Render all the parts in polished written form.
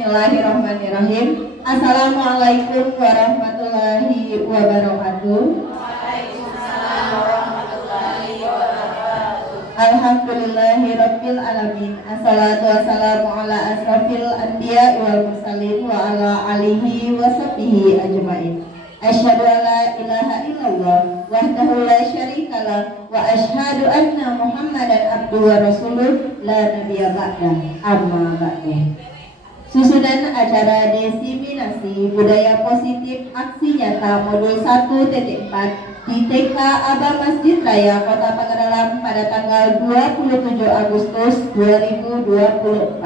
Bismillahirrahmanirrahim. Assalamualaikum warahmatullahi wabarakatuh. Waalaikumsalam warahmatullahi wabarakatuh. Alhamdulillahirabbil alamin. Assalatu wassalamu ala asrofil anbiya wal mursalin wa ala alihi wa sahbihi ajmain. Asyhadu an la ilaha illallah wahdahu la syarikalah wa asyhadu anna Muhammadan abduhu wa rasuluh la nabiyya ba'dah. Amma ba'du. Susunan acara diseminasi budaya positif aksi nyata modul 1.4 di TK Aba Masjid Raya Kota Pagaralam pada tanggal 27 Agustus 2024.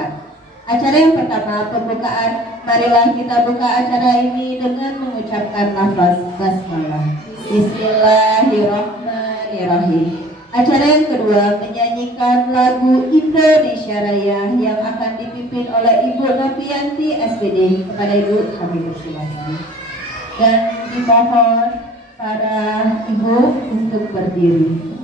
Acara yang pertama, pembukaan. Marilah kita buka acara ini dengan mengucapkan lafaz basmalah. Bismillahirrahmanirrahim. Acara yang kedua, menyanyikan lagu Indonesia Raya yang akan dipimpin oleh Ibu Novianti SPD. Kepada Ibu kami persilakan. Dan dimohon para Ibu untuk berdiri.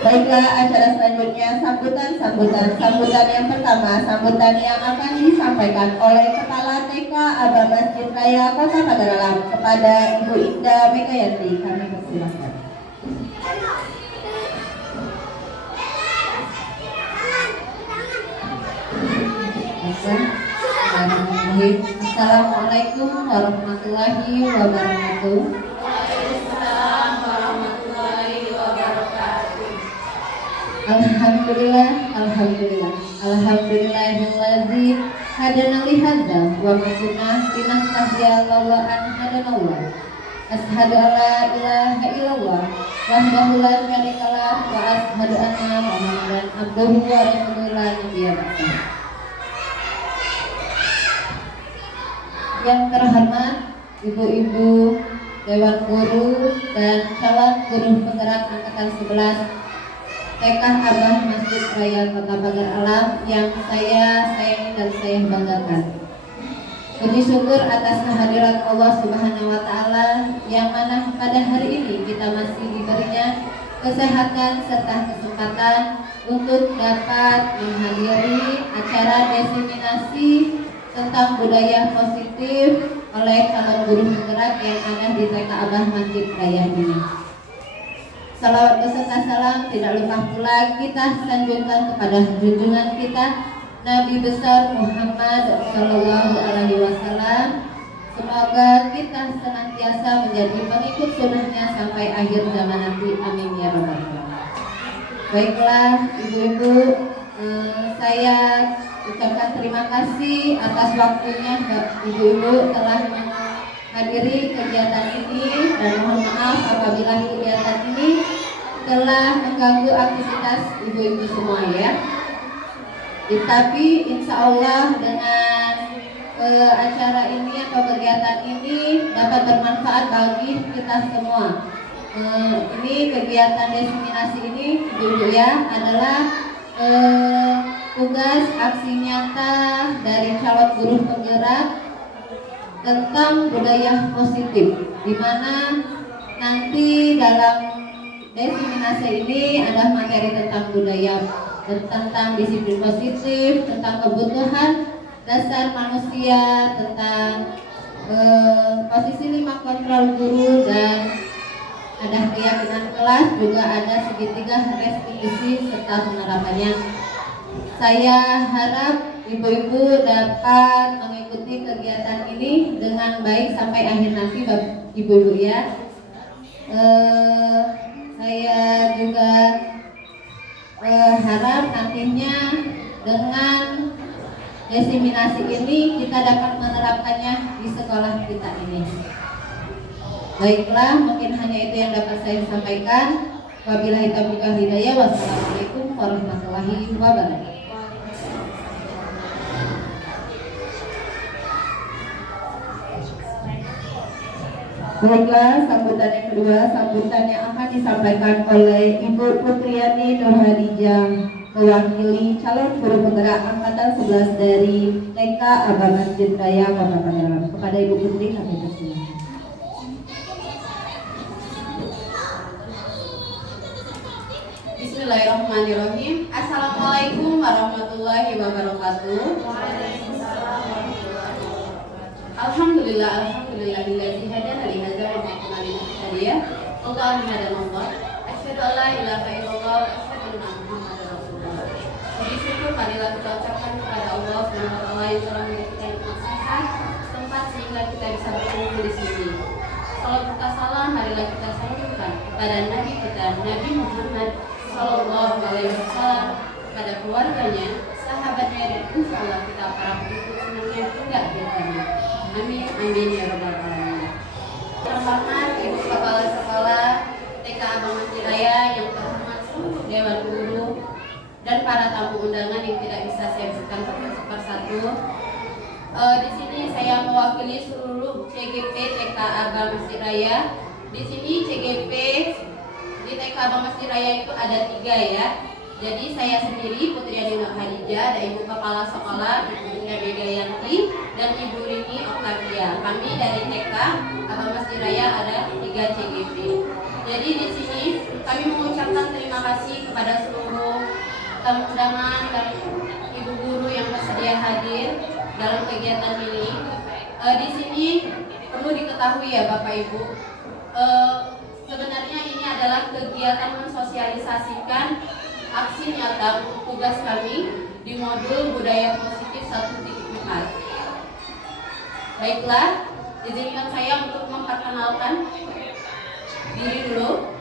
Baiklah, acara selanjutnya sambutan yang pertama, sambutan yang akan disampaikan oleh Kepala TK Aba Masjid Raya Kota Pagaralam kepada Ibu Indah Megayanti. Kami persilakan. Assalamualaikum warahmatullahi wabarakatuh. Waalaikumsalam warahmatullahi wabarakatuh. Alhamdulillahilladzi hadana li hadza wa ma kunna linahtadiya laula an hadanallah. Asyhadu an la ilaha illallah wahdahu la syarikalah wa asyhadu anna Muhammadan abduhu wa rasuluhu la nabiyya ba'dah. Yang terhormat ibu-ibu, dewan guru dan calon guru penggerak angkatan 11 TK Abah Masjid Raya Kota Pagaralam yang saya sayangi dan saya banggakan. Puji syukur atas kehadiran Allah Subhanahu wa Ta'ala yang mana pada hari ini kita masih diberinya kesehatan serta kesempatan untuk dapat menghadiri acara diseminasi tentang budaya positif oleh calon guru penggerak yang ada di TK Abah Masjid Raya ini. Salawat beserta salam tidak lupa pula kita sanjungkan kepada junjungan kita Nabi besar Muhammad Sallallahu Alaihi Wasallam. Semoga kita senantiasa menjadi pengikut sunnahnya sampai akhir zaman nanti. Amin ya rabbal alamin. Baiklah ibu-ibu, saya ucapkan terima kasih atas waktunya ibu-ibu telah hadiri kegiatan ini dan mohon maaf apabila kegiatan ini telah mengganggu aktivitas ibu-ibu semua ya. Tapi insya Allah dengan acara ini atau kegiatan ini dapat bermanfaat bagi kita semua. Ini kegiatan diseminasi ini ibu-ibu ya adalah tugas aksi nyata dari calon guru penggerak tentang budaya positif, di mana nanti dalam diseminasi ini ada materi tentang budaya, tentang disiplin positif, tentang kebutuhan dasar manusia, tentang posisi 5 kontrol guru, dan ada keyakinan kelas, juga ada segitiga restitusi serta penerapannya. Saya harap ibu-ibu dapat mengikuti kegiatan ini dengan baik sampai akhir nanti ibu-ibu ya. Saya juga harap nantinya dengan diseminasi ini kita dapat menerapkannya di sekolah kita ini. Baiklah, mungkin hanya itu yang dapat saya sampaikan. Wabillahi taufiq wal hidayah. Wassalamualaikum warahmatullahi wabarakatuh. Baiklah, sambutan yang kedua, sambutan yang akan disampaikan oleh Ibu Putriani Nur Hadijah, mewakili calon guru penggerak angkatan 11 dari TK Abah Masjid Raya Kota Tangerang. Kepada Ibu Putri kami persilakan. Bismillahirrahmanirrahim. Assalamualaikum warahmatullahi wabarakatuh. Alhamdulillah, alhamdulillahilladzi hadana li hadza wa ma kunna linahtadiya Allahumma hadana asyhadu an la ilaha illallah wa asyhadu anna Muhammadar Rasulullah. Puji syukur marilah kita ucapkan kepada Allah Subhanahu wa taala yang telah memberikan nasihat tempat sehingga kita bisa berkumpul di sini. Salam serta salam marilah kita sampaikan kepada Nabi kita Nabi Muhammad sallallahu alaihi wasallam, kepada keluarganya, sahabatnya, dan insyaallah kita para pengikut sunnahnya hingga akhir zaman. Amin amin ya rabbal alamin. Terhormat Ibu Kepala Sekolah TK Abah Masjid Raya, yang terhormat seluruh Dewan Guru dan para tamu undangan yang tidak bisa saya sebutkan satu persatu. Di sini saya mewakili seluruh CGP TK Abah Masjid Raya. Di sini CGP di TK Abah Masjid Raya itu ada 3 ya. Jadi saya sendiri Putriani Nur Hadijah, ada Ibu Kepala Sekolah Ibu Indah Begayanti dan Ibu Rini Octavia. Kami dari TK Abah Masjid Raya ada 3 CGP. Jadi di sini kami mengucapkan terima kasih kepada seluruh tamu undangan dan ibu guru yang bersedia hadir dalam kegiatan ini. Di sini perlu diketahui ya Bapak Ibu, sebenarnya ini adalah kegiatan mensosialisasikan aksi nyata untuk tugas kami di modul budaya positif 1.4. Baiklah, izinkan saya untuk memperkenalkan diri dulu.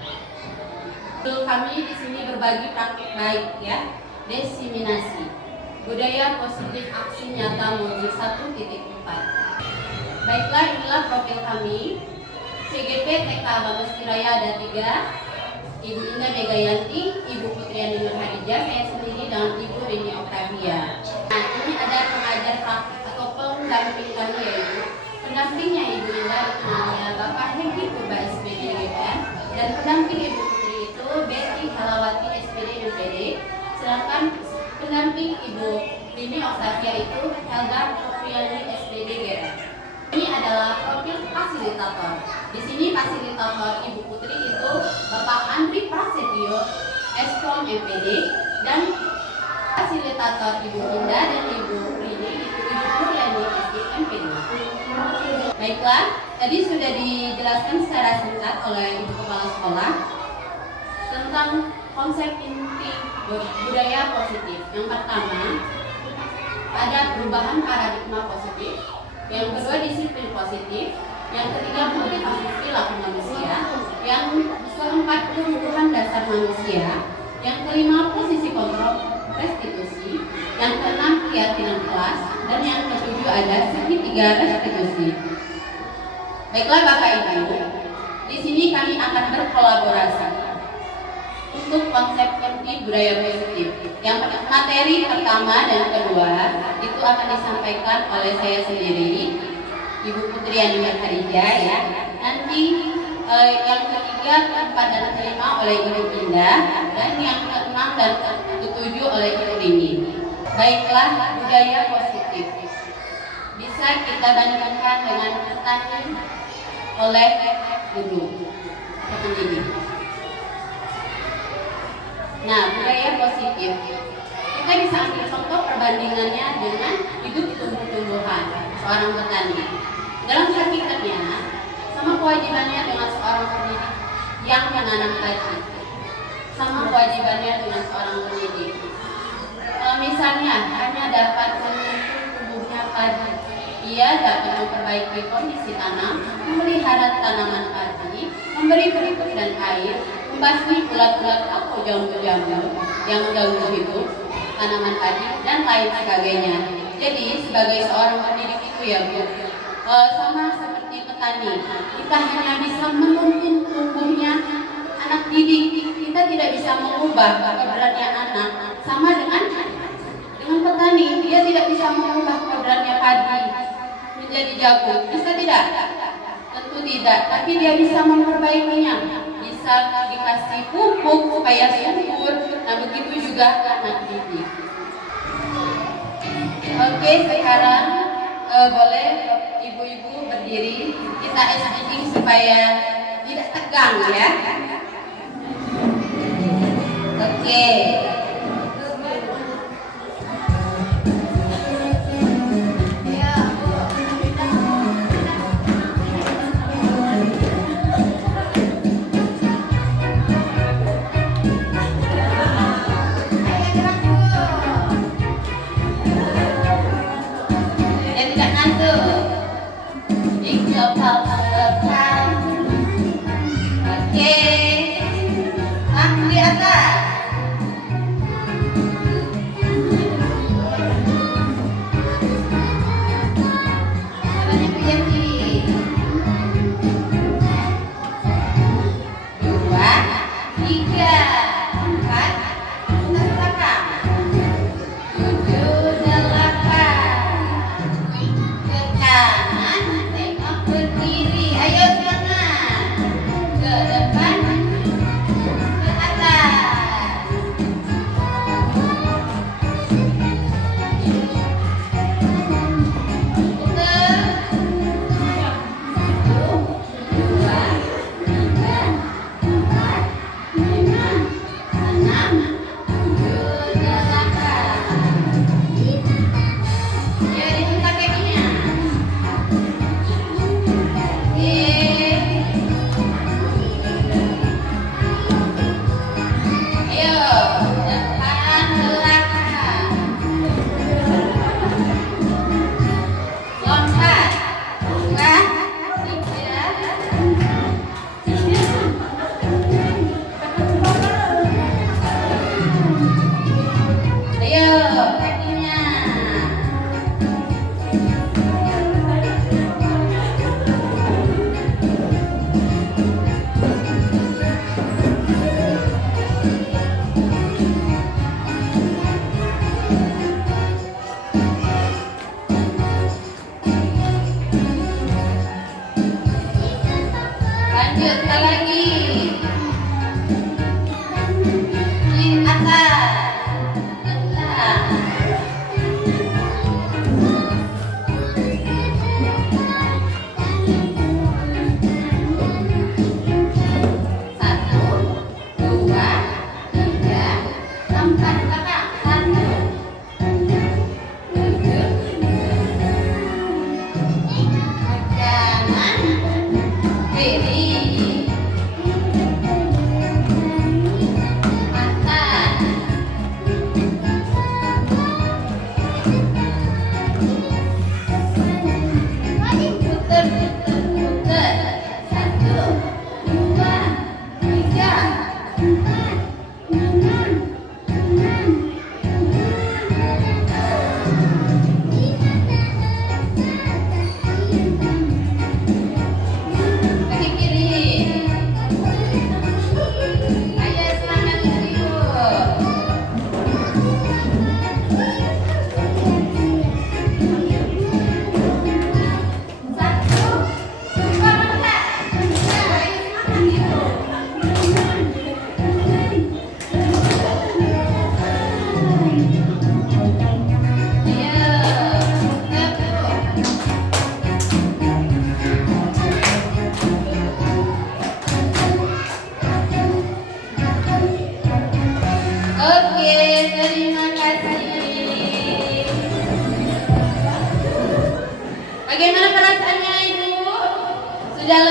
Kami di sini berbagi praktik baik ya, diseminasi budaya positif aksi nyata modul 1.4. Baiklah, inilah profil kami. CGP TK Abah Masjid Raya ada 3. Ibu Indah Begayanti, Ibu Putriani Nur Hadijah, saya sendiri dan Ibu Rini Octavia. Nah, ini ada pengajar praktik atau pendamping kami yaitu pendampingnya Ibu Indah itu namanya Bapak Hengki Purba SPD GPN, dan pendamping Ibu Putri itu Betty Halawati SPD MPD. Sedangkan pendamping Ibu Rini Octavia itu Helga Putriani SPD GPN. Ini adalah profil fasilitator. Di sini fasilitator Ibu Putri itu Bapak Andri Prasetyo, Eskom MPD, dan fasilitator Ibu Indah dan Ibu Rini itu Ibu Puryani MPD. Baiklah, tadi sudah dijelaskan secara singkat oleh Ibu Kepala Sekolah tentang konsep inti budaya positif. Yang pertama, ada perubahan paradigma positif. Yang kedua, disiplin positif. Yang ketiga, motivasi perilaku manusia. Yang keempat, kebutuhan dasar manusia. Yang kelima, posisi kontrol restitusi. Yang keenam, keyakinan kelas. Dan yang ketujuh ada segitiga restitusi. Baiklah Bapak Ibu, di sini kami akan berkolaborasi untuk konsep inti budaya positif. Yang materi pertama dan kedua itu akan disampaikan oleh saya sendiri, Ibu Putriani Marharijah ya. Nanti yang ketiga, keempat dan kelima oleh Ibu Indah, dan yang keenam dan ketujuh oleh Ibu Rini. Baiklah, budaya positif bisa kita bandingkan dengan petani oleh guru atau pendidik. Nah, budaya positif kita bisa ambil contoh perbandingannya dengan hidup tumbuh-tumbuhan seorang petani. Dalam hakikatnya sama kewajibannya dengan seorang pendidik yang menanam padi, sama kewajibannya dengan seorang pendidik. Misalnya hanya dapat menyentuh tumbuhnya padi, ia dapat memperbaiki kondisi tanam, memelihara tanaman padi, memberi pupuk dan air, membasmi ulat-ulat atau jamur-jamur yang mengganggu hidup tanaman padi, dan lain sebagainya. Jadi sebagai seorang pendidik itu ya Bu, sama seperti petani, kita hanya bisa menuntun tumbuhnya anak didik, kita tidak bisa mengubah kodratnya anak. Sama dengan petani, dia tidak bisa mengubah kodratnya padi menjadi jagung, bisa tidak? Tentu tidak, tapi dia bisa memperbaikinya, bisa dikasih pupuk supaya subur. Nah begitu juga anak didik. Oke, sekarang boleh ibu-ibu berdiri, kita speaking supaya tidak tegang ya. Oke.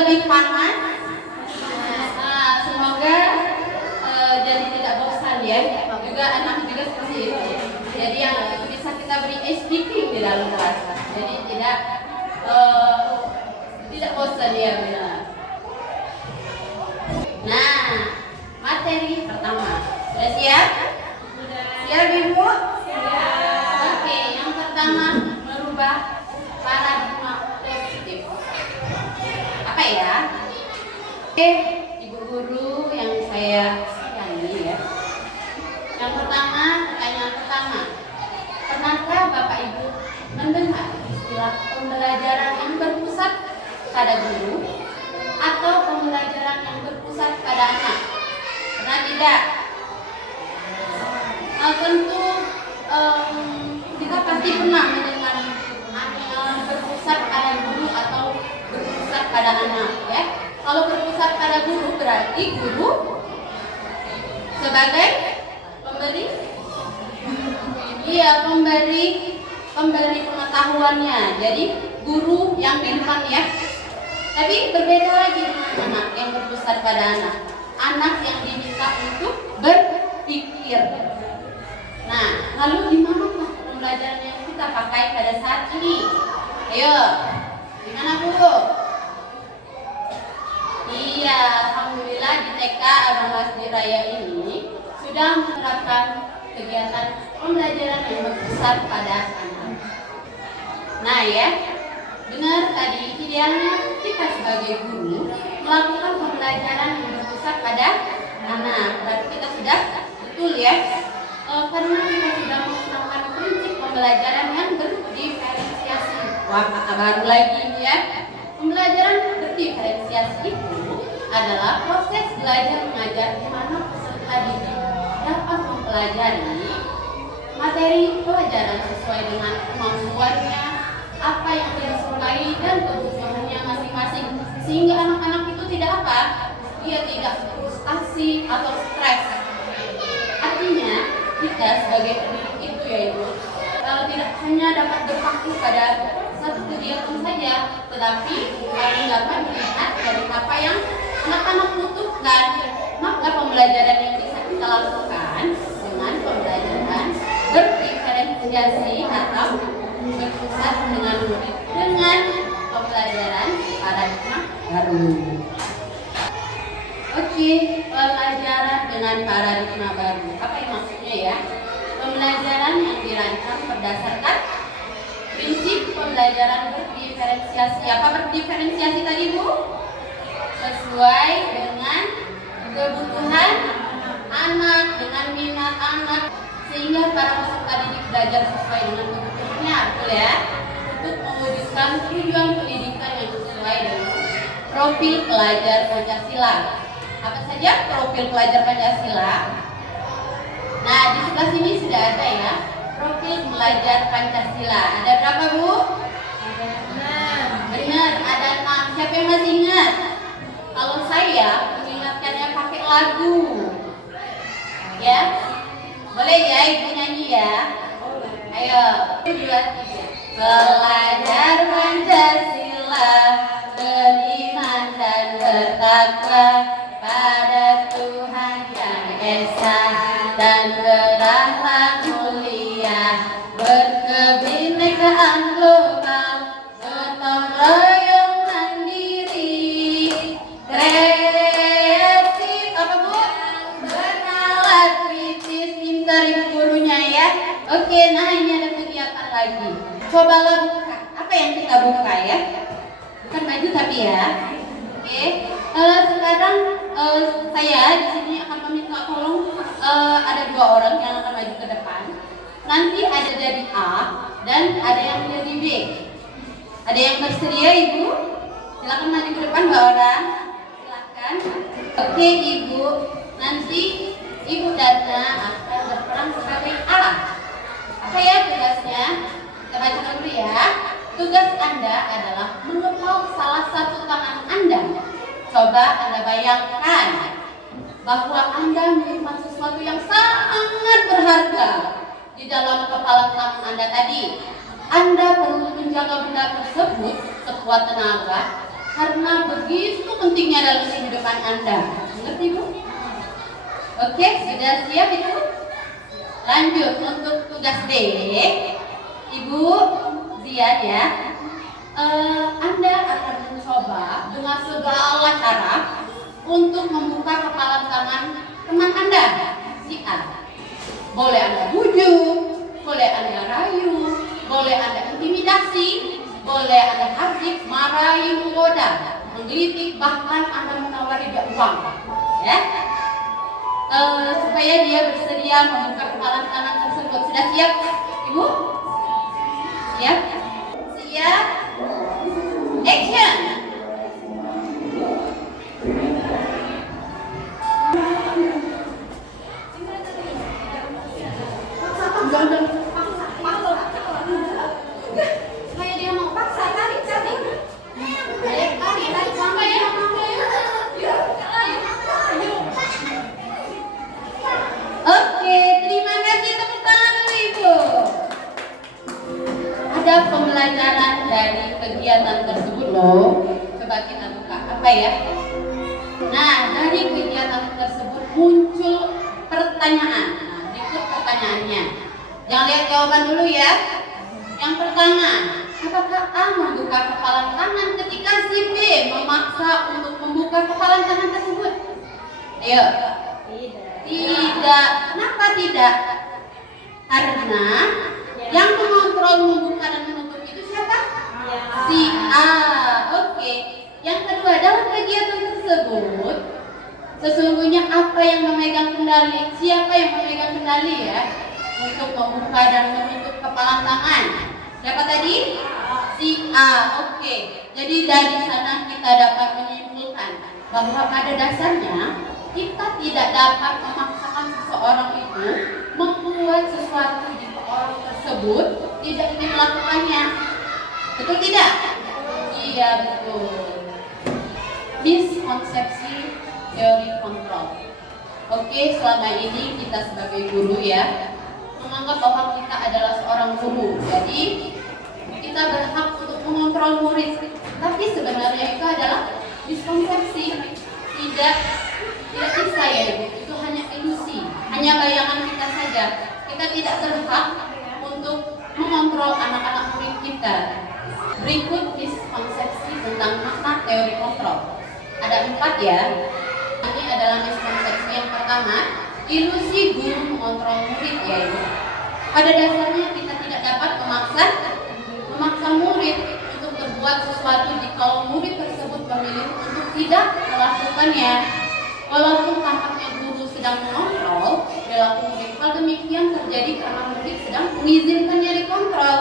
lebih panas. Nah, semoga jadi tidak bosan ya. Juga anak juga seperti itu. Jadi yang bisa kita beri speaking di dalam kelas. Jadi tidak bosan ya benar. Nah, materi pertama. Sudah siap? Siap Ibu? Siap. Oke, yang pertama merubah paradigma positif. Apa ya? Oke, Ibu guru yang saya sayangi ya. Yang pertama, pertanyaan pertama. Pernahkah Bapak Ibu mendengar istilah pembelajaran yang berpusat pada guru atau pembelajaran yang berpusat pada anak? Pernah tidak? Tentu kita pasti pernah mendengar berpusat pada guru atau berpusat pada anak ya. Kalau berpusat pada guru berarti guru sebagai pemberi, iya pemberi pengetahuannya. Jadi guru yang di depan ya. Tapi berbeda lagi dengan anak yang berpusat pada anak. Anak yang diminta untuk berpikir. Nah, lalu di manakah pembelajaran yang kita pakai pada saat ini? Ayo, di mana Bu? Iya, alhamdulillah di TK Abang Masjid Raya ini sudah menerapkan kegiatan pembelajaran yang berpusat pada anak. Nah ya, benar tadi idealnya kita sebagai guru melakukan pembelajaran yang berpusat pada anak. Berarti kita sudah betul ya, karena kita sudah menggunakan prinsip pembelajaran yang berdiferensiasi. Wah, kata baru lagi ya. Pembelajaran berdiferensiasi itu adalah proses belajar mengajar di mana peserta didik dapat mempelajari materi pelajaran sesuai dengan kemampuannya, apa yang dia sukai dan kebutuhannya masing-masing, sehingga anak-anak itu tidak apa? Dia tidak frustasi atau stres. Artinya kita sebagai pendidik itu yaitu tidak hanya dapat berpaku pada satu kegiatan saja, tetapi harus dapat melihat dari apa yang anak-anak butuhkan. Maka pembelajaran yang bisa kita lakukan dengan pembelajaran berdiferensiasi atau berpusat dengan murid dengan pembelajaran paradigma baru. Oke, pelajaran dengan paradigma baru. Apa yang maksudnya ya? Pembelajaran yang dirancang berdasarkan prinsip pembelajaran berdiferensiasi. Apa berdiferensiasi tadi Bu? Sesuai dengan kebutuhan anak, dengan minat anak, sehingga para peserta didik belajar sesuai dengan kebutuhannya, betul ya? Untuk mewujudkan tujuan pendidikan yang sesuai dengan profil pelajar Pancasila. Apa saja profil pelajar Pancasila? Nah, di sebelah sini sudah ada ya, profil pelajar Pancasila. Ada berapa Bu? Ada 6. Benar, ada 6. Siapa yang masih ingat? Kalau saya mengingatkannya pakai lagu, ya, boleh ya Ibu nyanyi ya? Ayo, 1, 2, 3. Belajar Pancasila, beriman dan bertakwa pada Tuhan yang esa, dan berakhlak mulia, berkebinekaan global, gotong royong mandiri, kreatif, apa Bu? Bernalar kritis, pintar Ibu gurunya ya. Oke, nah ini ada kegiatan lagi. Cobalah buka. Apa yang kita buka ya? Bukan baju tapi ya. Oke. Sekarang saya di sini akan meminta tolong ada 2 orang yang akan maju ke depan. Nanti ada jadi A dan ada yang jadi B. Ada yang bersedia Ibu? Silakan maju ke depan 2 orang. Silakan. Oke Ibu, nanti Ibu Dana akan berperan sebagai A. Apa ya tugasnya? Kita bacakan dulu ya. Tugas Anda adalah menepuk salah satu tangan Anda. Coba Anda bayangkan bahwa Anda menyimpan sesuatu yang sangat berharga di dalam kepala tangan Anda tadi. Anda perlu menjaga benda tersebut sekuat tenaga karena begitu pentingnya dalam kehidupan Anda. Ngerti Bu? Oke, sudah siap itu? Lanjut untuk tugas D. Ibu Ziad ya. Anda akan mencoba dengan segala cara untuk membuka kepalan tangan teman Anda, si A. Boleh Anda bujuk, boleh Anda rayu, boleh Anda intimidasi, boleh Anda hardik, marahi, menggoda, menggelitik, bahkan Anda menawari dia uang, ya, supaya dia bersedia membuka kepalan tangan tersebut. Sudah siap, Ibu? Siap? Siap? Action! Supaya dia mau paksa, tarik sampai ya. Oke, terima kasih, tepuk tangan dulu Ibu. Ada pembelajaran dari kegiatan tersebut loh. Coba kita buka apa ya? Nah, dari kegiatan tersebut muncul pertanyaan. Nah, berikut pertanyaannya. Jangan lihat jawaban dulu ya. Yang pertama, apakah A membuka kepalan tangan ketika si B memaksa untuk membuka kepalan tangan tersebut? Ayo. Tidak. Kenapa tidak? Karena yang mengontrol membuka dan menutup itu siapa? Si A. Oke. Yang kedua, dalam kegiatan tersebut sesungguhnya apa yang memegang kendali? Siapa yang memegang kendali ya? Untuk membuka dan menutup kepalan tangan. Siapa tadi? Si A. Oke. Jadi dari sana kita dapat menyimpulkan bahwa pada dasarnya kita tidak dapat memaksakan seseorang itu membuat sesuatu jika orang tersebut tidak ingin melakukannya. Betul tidak? Iya betul. Miskonsepsi teori kontrol. Oke, selama ini kita sebagai guru ya menganggap bahwa kita adalah seorang guru. Jadi kita berhak untuk mengontrol murid. Tapi sebenarnya itu adalah miskonsepsi. Tidak bisa ya, itu hanya ilusi, hanya bayangan kita saja. Kita tidak berhak untuk mengontrol anak-anak murid kita. Berikut miskonsepsi tentang makna teori kontrol. Ada 4 ya. Ini adalah miskonsepsi yang pertama, ilusi guru mengontrol murid yaitu pada dasarnya kita tidak dapat memaksa murid untuk berbuat sesuatu jika murid tersebut memilih untuk tidak melakukannya. Walaupun tampaknya guru sedang mengontrol perilaku murid, hal demikian terjadi karena murid sedang mengizinkannya dikontrol.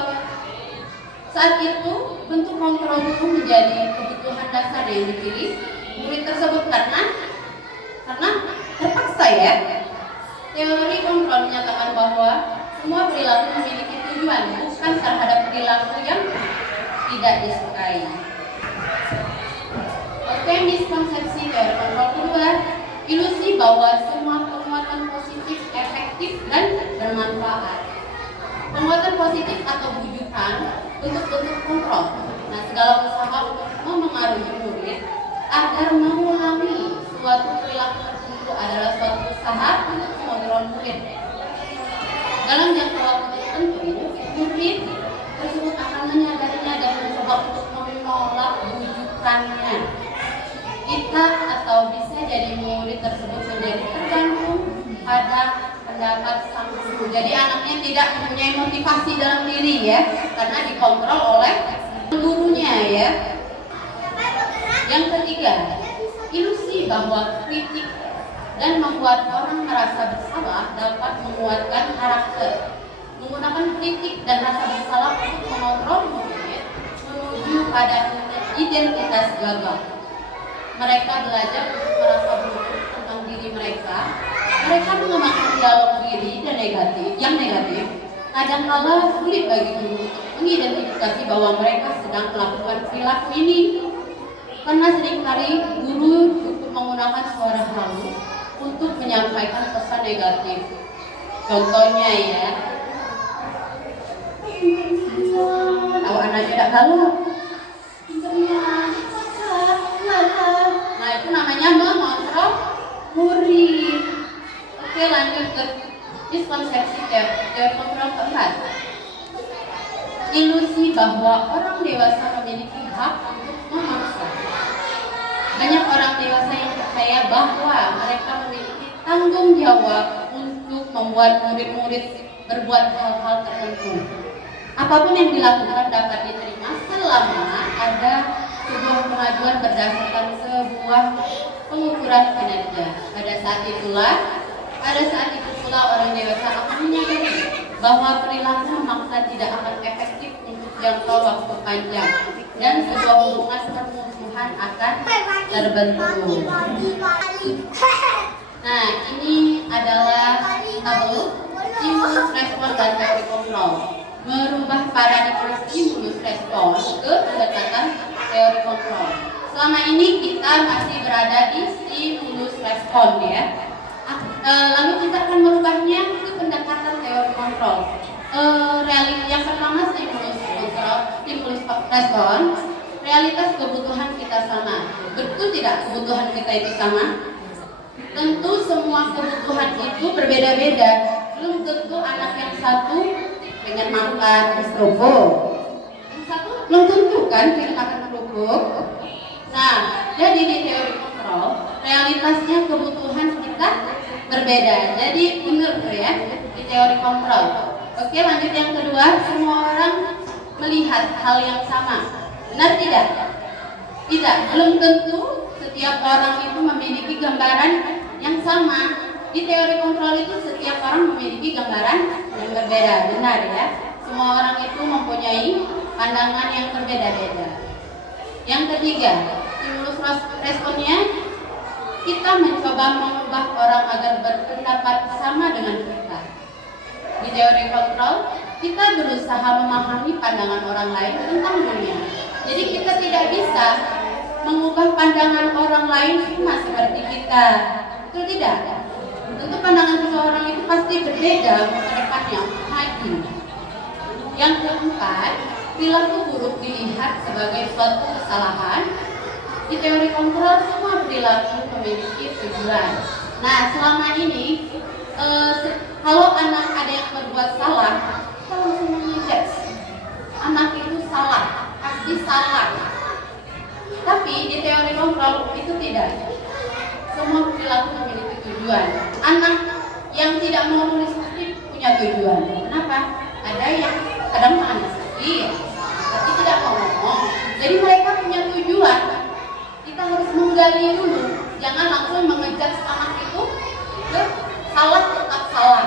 Saat itu bentuk kontrol guru menjadi kebutuhan dasar yang dipilih murid tersebut karena terpaksa ya. Teori kontrol menyatakan bahwa semua perilaku memiliki tujuan, bukan terhadap perilaku yang tidak disukai. Oke, miskonsepsi teori kontrol kedua, ilusi bahwa semua penguatan positif efektif dan bermanfaat. Penguatan positif atau bujukan bentuk-bentuk kontrol. Nah, segala usaha untuk memengaruhi murid agar mengulangi suatu perilaku tertentu adalah suatu usaha untuk mengontrol murid. Dalam jangka waktu tertentu, murid tersebut akan menyadarinya dan mencoba untuk menolak bujukannya. Kita atau bisa jadi murid tersebut menjadi tergantung pada pendapat sang guru. Jadi anaknya tidak mempunyai motivasi dalam diri ya, karena dikontrol oleh gurunya ya. Yang ketiga, ilusi bahwa kritik dan membuat orang merasa bersalah dapat menguatkan karakter. Menggunakan kritik dan rasa bersalah untuk mengontrol murid menuju pada identitas gagal. Mereka belajar untuk merasa buruk tentang diri mereka. Mereka mengembangkan dialog diri dan yang negatif. Kadang-kala sulit bagi guru mengidentifikasi bahwa mereka sedang melakukan perilaku ini. Karena seringkali guru cukup menggunakan suara halus untuk menyampaikan pesan negatif. Contohnya ya, tahu anaknya tidak galau, pinternya pacar, itu namanya mengontrol murid. Oke, lanjut ke miskonsepsi teori kontrol keempat. Ilusi bahwa orang dewasa memiliki hak untuk memaksa. Banyak orang dewasa yang percaya bahwa mereka memiliki tanggung jawab untuk membuat murid-murid berbuat hal-hal tertentu. Apapun yang dilakukan dapat diterima selama ada sebuah pengajuan berdasarkan sebuah pengukuran kinerja. Pada saat itu pula orang dewasa akan menyadari bahwa perilaku memaksa tidak akan efektif untuk jangka waktu panjang dan sebuah hubungan permusuhan akan terbentuk. Nah, ini adalah tabel stimulus respon dan teori kontrol. Merubah paradigma stimulus respon ke pendekatan teori kontrol. Selama ini kita masih berada di stimulus respon ya. Lalu kita akan merubahnya ke pendekatan teori kontrol. Yang pertama stimulus respon. Realitas kebutuhan kita sama. Betul tidak kebutuhan kita itu sama? Tentu semua kebutuhan itu berbeda-beda. Belum tentu anak yang satu pengen makan kerupuk, yang satu belum tentu kan pengen makan kerupuk. Nah, jadi di teori kontrol realitasnya kebutuhan kita berbeda. Jadi benar ya di teori kontrol. Oke, lanjut yang kedua, semua orang melihat hal yang sama. Benar tidak? Tidak, belum tentu setiap orang itu memiliki gambaran yang sama. Di teori kontrol itu setiap orang memiliki gambaran yang berbeda. Benar ya? Semua orang itu mempunyai pandangan yang berbeda-beda. Yang ketiga, stimulus responnya, kita mencoba mengubah orang agar berpendapat sama dengan kita. Di teori kontrol, kita berusaha memahami pandangan orang lain tentang dunia. Jadi kita tidak bisa mengubah pandangan orang lain sama seperti kita. Betul tidak? Tentu pandangan seseorang itu pasti berbeda ke depannya, maju. Yang keempat, perilaku buruk dilihat sebagai suatu kesalahan. Di teori kontrol semua perilaku memiliki tujuan. Nah, selama ini kalau anak ada yang berbuat salah, kita langsung menjudge. Anak itu salah, pasti salah. Tapi di teori kontrol itu tidak. Semua perilaku memiliki tujuan. Anak yang tidak mau nulis skrip punya tujuan. Kenapa? Ada yang kadang panas skrip, tapi tidak mau ngomong. Jadi mereka punya tujuan. Kita harus menggali dulu. Jangan langsung mengejak anak itu ke salah tetap salah.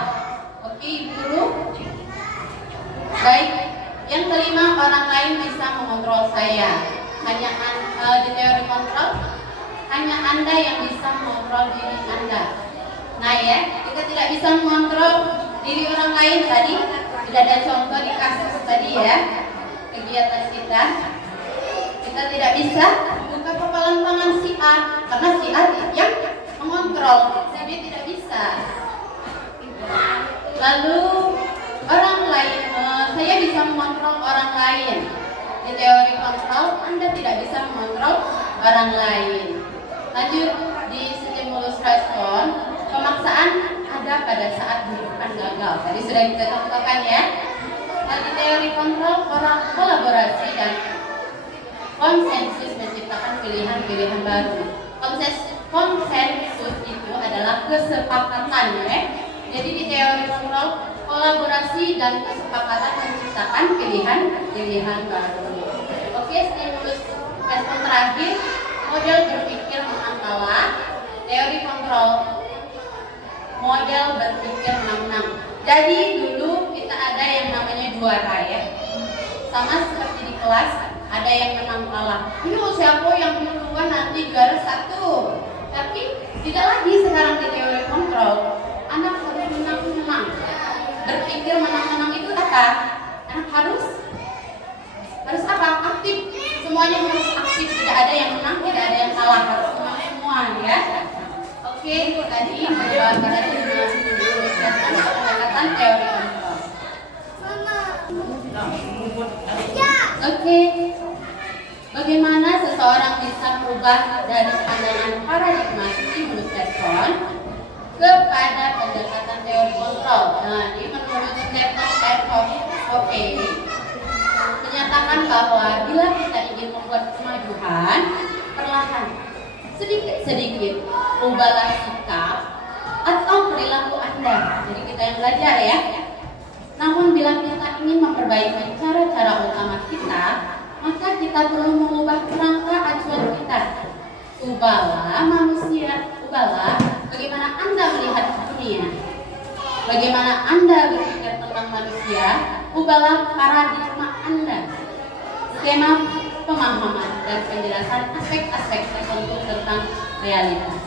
Oke, guru. Baik. Yang kelima, orang lain bisa mengontrol saya. Hanya di teori kontrol, hanya Anda yang bisa mengontrol diri Anda. Nah ya, kita tidak bisa mengontrol diri orang lain tadi. Tidak ada contoh di kasus tadi ya, kegiatan kita. Kita tidak bisa buka kepalan tangan si A, karena si A yang mengontrol, si B tidak bisa. Lalu orang lain, saya bisa mengontrol orang lain. Di teori kontrol, Anda tidak bisa mengontrol orang lain. Lanjut di stimulus respon, pemaksaan ada pada saat bukan gagal. Tadi sudah kita contohkan ya. Di teori kontrol, kolaborasi dan konsensus menciptakan pilihan-pilihan baru. Konsensus itu adalah kesepakatan ya. Jadi di teori kontrol, kolaborasi dan kesepakatan menciptakan pilihan-pilihan baru. Oke, stimulus respon terakhir, model berpikir menang kalah. Teori kontrol, model berpikir menang. Jadi dulu kita ada yang namanya juara ya. Sama seperti di kelas, ada yang menang kalah. Ayo siapa yang duluan nanti juara satu. Tapi tidak lagi sekarang di teori kontrol. Anak harus menang-menang. Berpikir menang-menang itu apa? Anak harus apa? Aktif. Semuanya harus aktif. Tidak ada yang menang, tidak ada yang kalah. Harus menang semua ya. Oke, itu tadi menjawab pada pendekatan teori kontrol. Oke, bagaimana seseorang bisa berubah dari pandangan paradigma stimulus respon kepada pendekatan teori kontrol. Nah, ini menurut Stephen Covey menyatakan bahwa bila kita ingin membuat kemajuan, perlahan, sedikit-sedikit ubahlah sikap atau perilaku Anda. Jadi kita yang belajar ya. Namun bila kita ingin memperbaiki cara-cara utama kita, maka kita perlu mengubah kerangka acuan kita. Ubahlah manusia, ubahlah bagaimana Anda melihat dunia, bagaimana Anda berpikir tentang manusia, ubahlah paradigma Anda, skema pemahaman dan penjelasan aspek-aspek tertentu tentang realitas.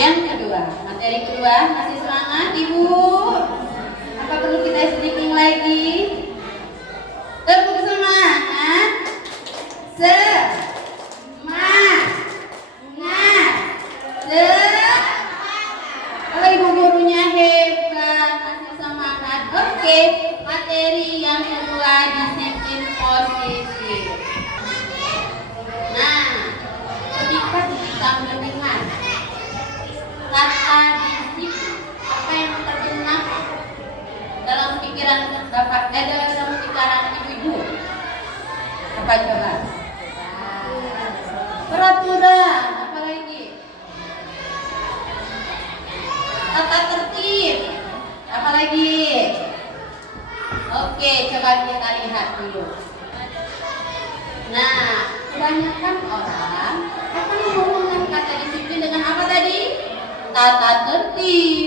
Yang kedua, materi kedua, masih semangat Ibu? Apa perlu kita sedikit lagi? Tepuk semangat. Kalau ibu gurunya hebat, masih semangat. Oke, materi yang kedua, disiplin positif. Nah, ketika kita mendengar kata disiplin, apa yang terbenak dalam pikiran dalam pikiran ibu-ibu? Apa coba? Peraturan, apa lagi? Tata tertib, apa lagi? Oke, coba kita lihat dulu. Nah, kebanyakan orang akan menghubungkan kata disiplin dengan apa tadi? Tata tertib,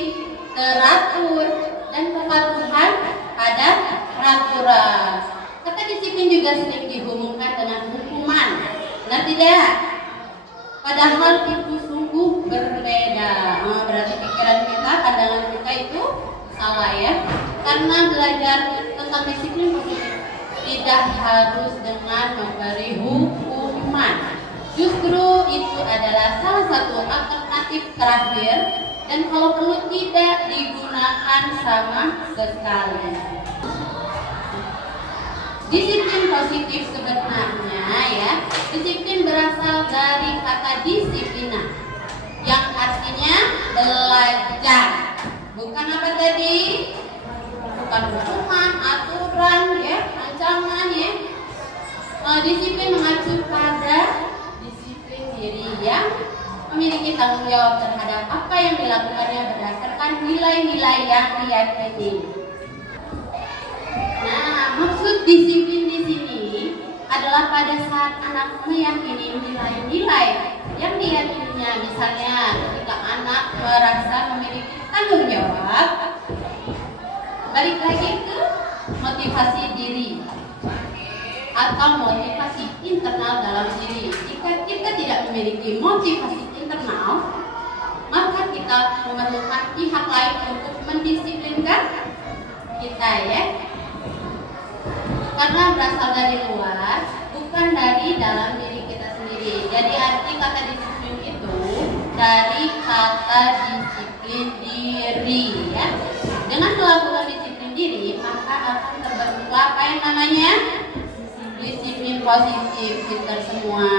teratur, dan kepatuhan pada peraturan. Kata disiplin juga sering dihubungkan dengan hukuman. Benar tidak? Padahal itu sungguh berbeda. Berarti pikiran kita, pandangan kita itu salah ya. Karena belajar tentang disiplin positif tidak harus dengan memberi hukuman. Justru itu adalah salah satu alternatif terakhir dan kalau perlu tidak digunakan sama sekali. Disiplin positif sebenarnya ya, disiplin berasal dari kata disiplina yang artinya belajar. Bukan apa tadi? Bukan hukuman, aturan ya, ancaman ya. Disiplin mengacu pada disiplin diri yang memiliki tanggung jawab terhadap apa yang dilakukannya berdasarkan nilai-nilai yang diyakini. Nah, maksud disiplin di sini adalah pada saat anak meyakini nilai-nilai yang diyakininya. Misalnya, ketika anak merasa memiliki tanggung jawab, balik lagi ke motivasi diri atau motivasi internal dalam diri. Jika kita tidak memiliki motivasi internal, maka kita memerlukan pihak lain untuk mendisiplinkan kita ya. Karena berasal dari luar, bukan dari dalam diri kita sendiri. Jadi arti kata disiplin itu dari kata disiplin diri ya. Dengan melakukan disiplin diri, maka akan terbentuk apa yang namanya disiplin positif. Kita semua.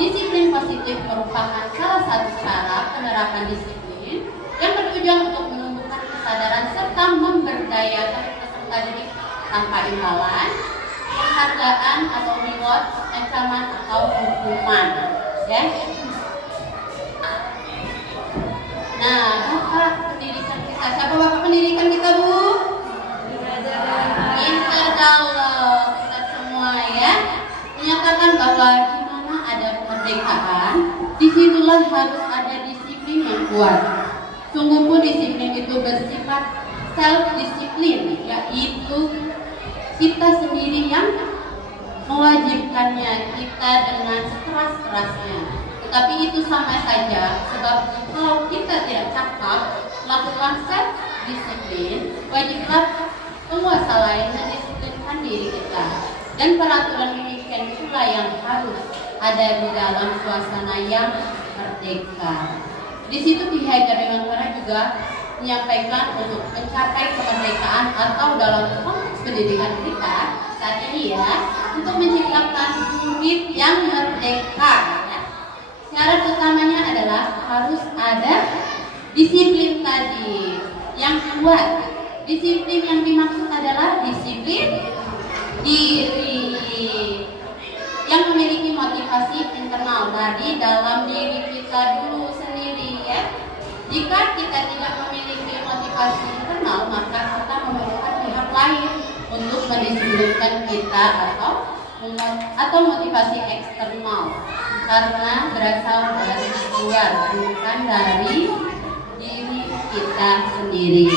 Disiplin positif merupakan salah satu cara penerapan disiplin yang bertujuan untuk menumbuhkan kesadaran serta memberdayakan peserta didik tanpa imbalan, penghargaan atau reward, ancaman atau hukuman. Ya. Nah, bapak pendidikan kita, siapa bapak pendidikan kita Bu? Insyaallah kita semua ya menyatakan bahwa di mana ada kemerdekaan, disitulah harus ada disiplin yang kuat. Sungguh pun disiplin itu bersifat self-disiplin, yaitu kita sendiri yang mewajibkannya kita dengan sekeras-kerasnya. Tetapi itu sama saja, sebab kalau kita tidak cakap melakukan self-disiplin, wajiblah penguasa lain mendisiplinkan diri kita. Dan peraturan demikian itulah yang harus ada di dalam suasana yang merdeka. Di situ Ki Hajar Dewantara juga menyampaikan untuk mencapai kemerdekaan atau dalam konteks pendidikan kita tadi ya, untuk menciptakan murid yang merdeka ya. Syarat utamanya adalah harus ada disiplin tadi yang kuat. Disiplin yang dimaksud adalah disiplin diri yang memiliki motivasi internal tadi dalam diri kita dulu sendiri ya. Jika kita tidak memiliki motivasi internal, maka kita memerlukan pihak lain untuk mendisiplinkan kita atau motivasi eksternal karena berasal dari luar, bukan dari diri kita sendiri.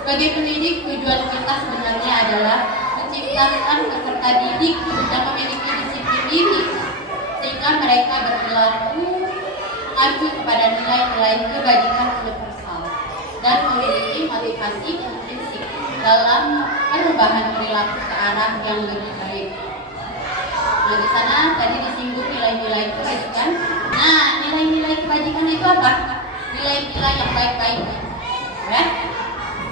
Sebagai pendidik, tujuan kita sebenarnya adalah menciptakan peserta didik yang memiliki disiplin diri sehingga mereka berperilaku mengacu kepada nilai-nilai kebajikan universal dan memiliki motivasi intrinsik dalam perubahan perilaku ke arah yang lebih baik. Nah, di sana tadi disinggung nilai-nilai kebajikan. Nah, nilai-nilai kebajikan itu apa? Nilai-nilai yang baik-baik. Ya?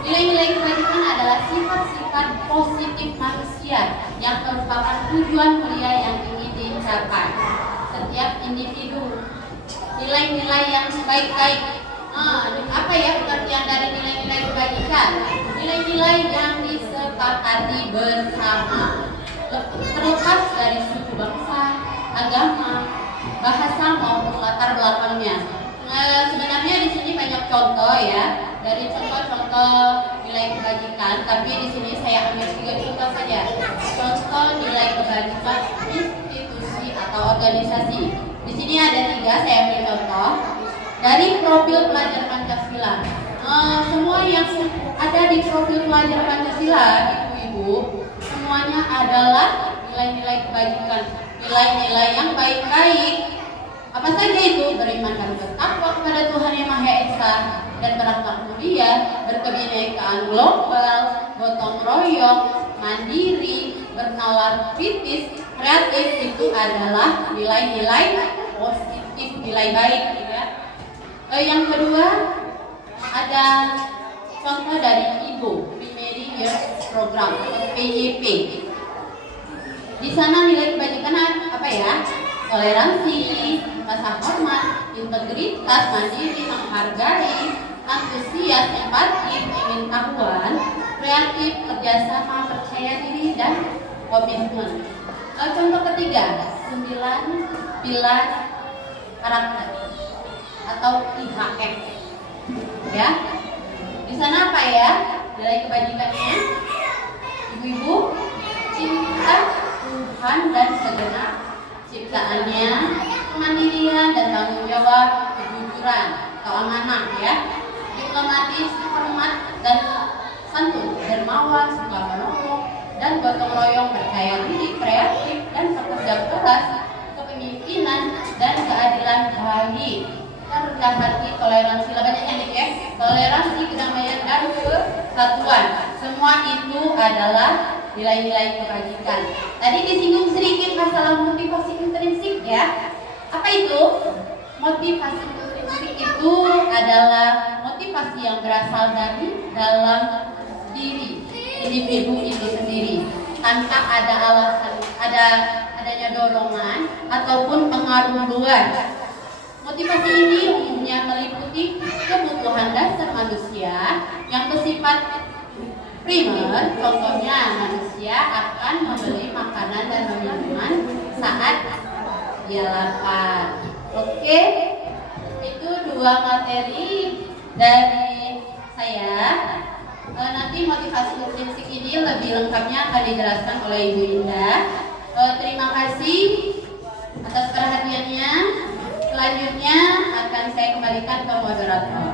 Nilai-nilai kebajikan adalah sifat-sifat positif manusia yang merupakan tujuan mulia yang ingin dicapai setiap individu. Nilai-nilai yang baik-baik. Apa ya pengertian dari nilai-nilai kebajikan? Nilai-nilai yang disepakati bersama, terlepas dari suku bangsa, agama, bahasa maupun latar belakangnya. Sebenarnya di sini banyak contoh ya, dari contoh-contoh nilai kebajikan, tapi di sini saya ambil 3 contoh saja. Contoh nilai kebajikan institusi atau organisasi. Di sini ada 3, saya ambil contoh dari profil pelajar Pancasila. Semua yang ada di profil pelajar Pancasila, ibu-ibu, semuanya adalah nilai-nilai kebajikan, nilai-nilai yang baik-baik. Apa saja itu? Beriman dan bertakwa kepada Tuhan Yang Maha Esa dan berakhlak mulia, berkebinekaan global, gotong royong, mandiri, bernalar kritis, kreatif. Itu adalah nilai-nilai positif, nilai baik ya. Yang kedua ada contoh dari Ibu Primary Year Program atau PYP. Di sana nilai kebajikan apa ya? Toleransi, rasa hormat, integritas, mandiri, menghargai, antusias, empati, ingin tahuan, kreatif, kerjasama, percaya diri, dan komitmen. Contoh ketiga, 9 pilar karakter atau IHF. Ya, di sana apa ya nilai kebajikannya? Ibu-ibu, cinta Tuhan dan segenap ciptaannya, kemandirian dan tanggung jawab, kejujuran atau amanah ya, diplomatis, hormat dan santun, dermawan, suka menolong dan gotong royong, percaya diri, kreatif dan pekerja keras, kepemimpinan dan keadilan baik, rendah hati, toleransi, banyaknya nih ya, toleransi, kedamaian dan kesatuan. Semua itu adalah nilai-nilai kebajikan. Tadi disinggung sedikit masalah motivasi intrinsik ya. Apa itu? Motivasi intrinsik itu adalah motivasi yang berasal dari dalam diri individu itu sendiri, tanpa ada alasan, adanya dorongan ataupun pengaruh luar. Motivasi ini umumnya meliputi kebutuhan dasar manusia yang bersifat primer. Contohnya, manusia akan membeli makanan dan minuman saat dia lapar. Oke, itu 2 materi dari saya. Nanti motivasi intrinsik ini lebih lengkapnya akan dijelaskan oleh Ibu Indah. Terima kasih atas perhatiannya. Selanjutnya akan saya kembalikan ke moderator.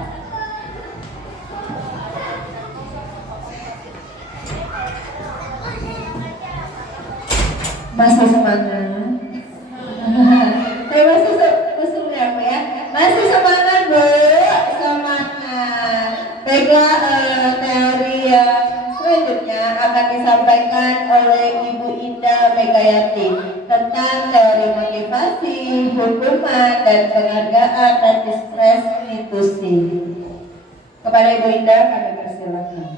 Masih semangat. Saya masih apa ya? Masih semangat Bu, semangat. Baiklah, teori yang selanjutnya akan disampaikan oleh Ibu Indah Megayati tentang teori motivasi, hukuman, dan penghargaan anti stres institusi. Kepada Ibu Indah kami persilakan.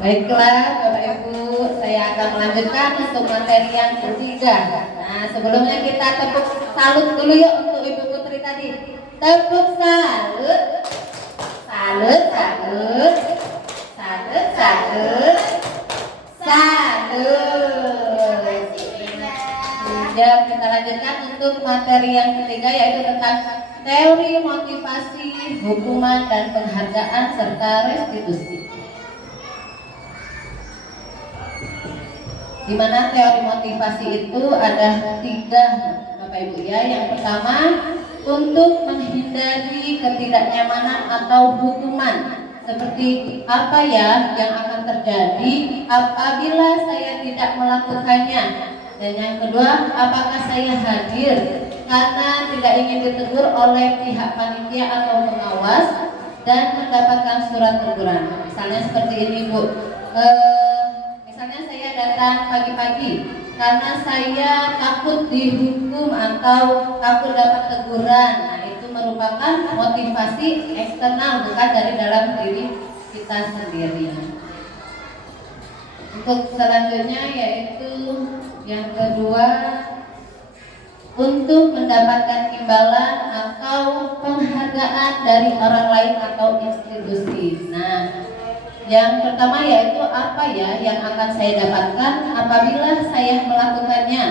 Baiklah Bapak Ibu, saya akan melanjutkan untuk materi yang ketiga. Nah, sebelumnya kita tepuk salut dulu yuk untuk Ibu Putri tadi. Tepuk salut. Salut, salut. Salut, salut. Salut. Ya, kita lanjutkan untuk materi yang ketiga yaitu tentang teori motivasi, hukuman dan penghargaan serta restitusi. Di mana teori motivasi itu ada 3 Bapak Ibu ya. Yang pertama, untuk menghindari ketidaknyamanan atau hukuman. Seperti apa ya yang akan terjadi apabila saya tidak melakukannya. Dan yang kedua, apakah saya hadir karena tidak ingin ditegur oleh pihak panitia atau pengawas dan mendapatkan surat teguran. Misalnya seperti ini Bu. Misalnya saya datang pagi-pagi karena saya takut dihukum atau takut dapat teguran. Nah, itu merupakan motivasi eksternal, bukan dari dalam diri kita sendiri. Untuk selanjutnya yaitu yang kedua, untuk mendapatkan imbalan atau penghargaan dari orang lain atau institusi. Nah, yang pertama yaitu apa ya yang akan saya dapatkan apabila saya melakukannya.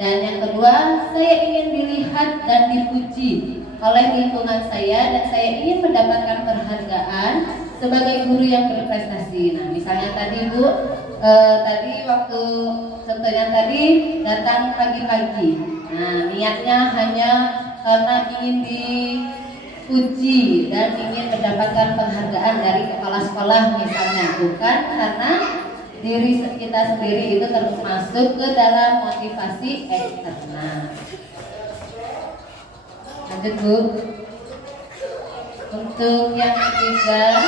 Dan yang kedua, saya ingin dilihat dan dipuji oleh lingkungan saya dan saya ingin mendapatkan penghargaan sebagai guru yang berprestasi. Nah, misalnya tadi Bu, tadi waktu contohnya tadi datang pagi-pagi. Nah, niatnya hanya karena ingin dipuji dan ingin mendapatkan penghargaan dari kepala sekolah misalnya, bukan karena diri kita sendiri. Itu termasuk ke dalam motivasi eksternal. Lanjut Bu. Untuk yang ketiga,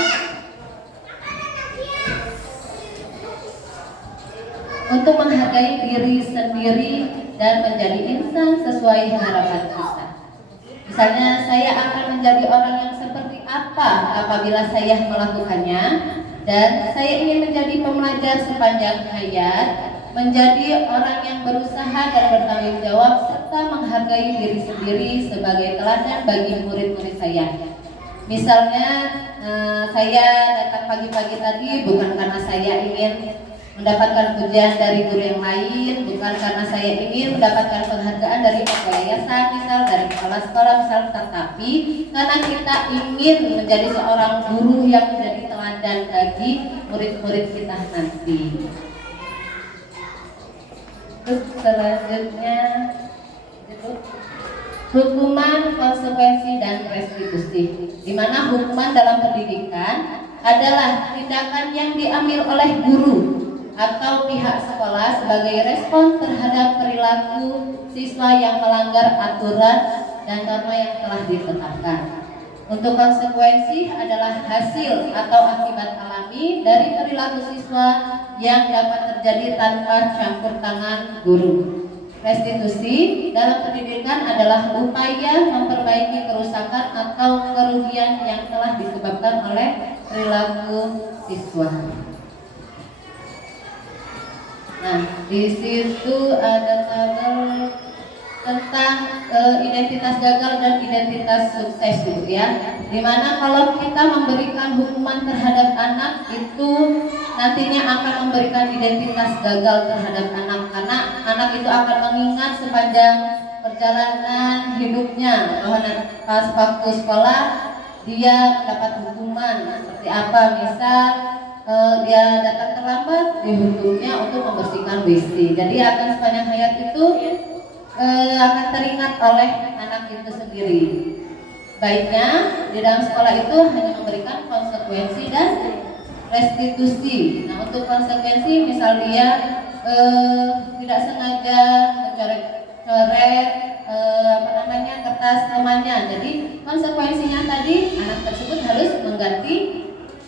untuk menghargai diri sendiri dan menjadi insan sesuai harapan kita. Misalnya saya akan menjadi orang yang seperti apa apabila saya melakukannya, dan saya ingin menjadi pembelajar sepanjang hayat, menjadi orang yang berusaha dan bertanggung jawab serta menghargai diri sendiri sebagai teladan bagi murid-murid saya. Misalnya saya datang pagi-pagi tadi bukan karena saya ingin mendapatkan pujian dari guru yang lain, bukan karena saya ingin mendapatkan penghargaan dari kepala yayasan, misal dari kepala sekolah misal, tetapi karena kita ingin menjadi seorang guru yang menjadi teladan bagi murid-murid kita nanti. Terus selanjutnya itu hukuman, konsekuensi dan restitusi. Di mana hukuman dalam pendidikan adalah tindakan yang diambil oleh guru atau pihak sekolah sebagai respon terhadap perilaku siswa yang melanggar aturan dan norma yang telah ditetapkan. Untuk konsekuensi adalah hasil atau akibat alami dari perilaku siswa yang dapat terjadi tanpa campur tangan guru. Restitusi dalam pendidikan adalah upaya memperbaiki kerusakan atau kerugian yang telah disebabkan oleh perilaku siswa. Nah, di situ ada tabel tentang identitas gagal dan identitas sukses Bu ya. Dimana kalau kita memberikan hukuman terhadap anak itu nantinya akan memberikan identitas gagal terhadap anak, karena anak itu akan mengingat sepanjang perjalanan hidupnya bahwa pas waktu sekolah dia mendapat hukuman seperti apa. Misal dia datang terlambat, dihukumnya untuk membersihkan WC. Jadi akan sepanjang hayat itu akan teringat oleh anak itu sendiri. Baiknya di dalam sekolah itu hanya memberikan konsekuensi dan restitusi. Nah, untuk konsekuensi misal dia tidak sengaja coret kertas temannya. Jadi konsekuensinya tadi anak tersebut harus mengganti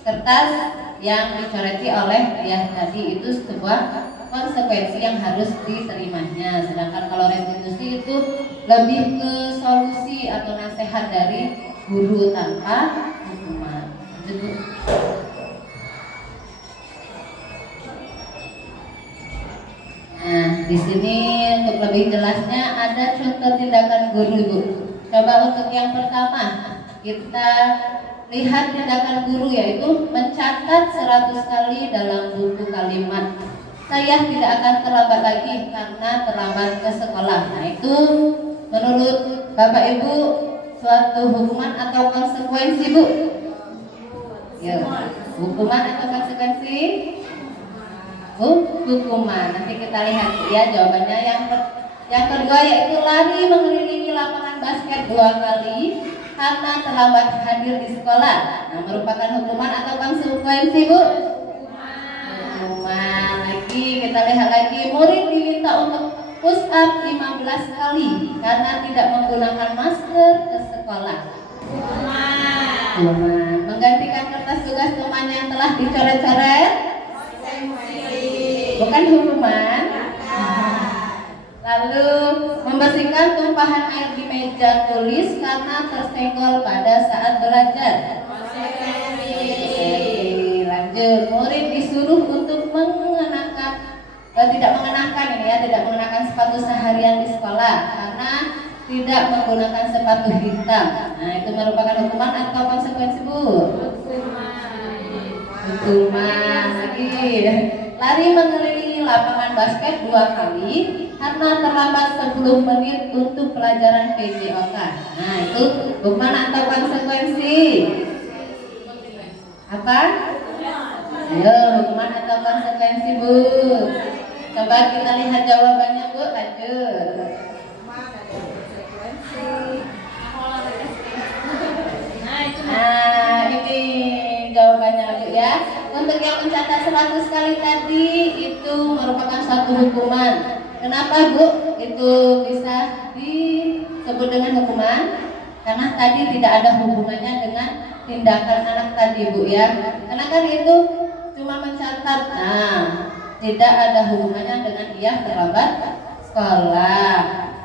kertas yang dicoreti oleh dia tadi. Itu sebuah konsekuensi yang harus diterimanya. Sedangkan kalau restitusi itu lebih ke solusi atau nasihat dari guru tanpa hukuman. di sini untuk lebih jelasnya ada contoh tindakan guru, Bu. Coba untuk yang pertama kita lihat tindakan guru, yaitu mencatat 100 kali dalam buku kalimat. Saya tidak akan terlambat lagi karena terlambat ke sekolah. Nah, itu menurut Bapak Ibu suatu hukuman atau konsekuensi, Bu? Ya, hukuman atau konsekuensi? Hukuman. Nanti kita lihat ya jawabannya. Yang kedua yaitu lari mengelilingi lapangan basket 2 kali karena terlambat hadir di sekolah. Nah, merupakan hukuman atau konsekuensi, Bu? Hukuman. Lagi kita lihat lagi, murid diminta untuk push up 15 kali karena tidak menggunakan masker ke sekolah. Hukuman. Menggantikan kertas tugas teman yang telah dicoret-coret. Bukan hukuman. Lalu membersihkan tumpahan air di meja tulis karena tersenggol pada saat belajar. Lanjut, murid disuruh untuk tidak mengenakan sepatu seharian di sekolah karena tidak menggunakan sepatu hitam. Nah, itu merupakan hukuman atau konsekuensi, Bu? Hukuman. Lagi, lari mengelilingi lapangan basket 2 kali karena terlambat 10 menit untuk pelajaran PJOK. Nah, itu hukuman atau konsekuensi? Apa? Ayo, hukuman atau konsekuensi, Bu? Coba kita lihat jawabannya, Bu. Lanjut. Nah, ini jawabannya, Bu ya. Untuk yang mencatat 100 kali tadi itu merupakan satu hukuman. Kenapa, Bu? Itu bisa disebut dengan hukuman? Karena tadi tidak ada hubungannya dengan tindakan anak tadi, Bu ya. Karena kan itu cuma mencatat. Nah, tidak ada hubungannya dengan dia terlambat sekolah.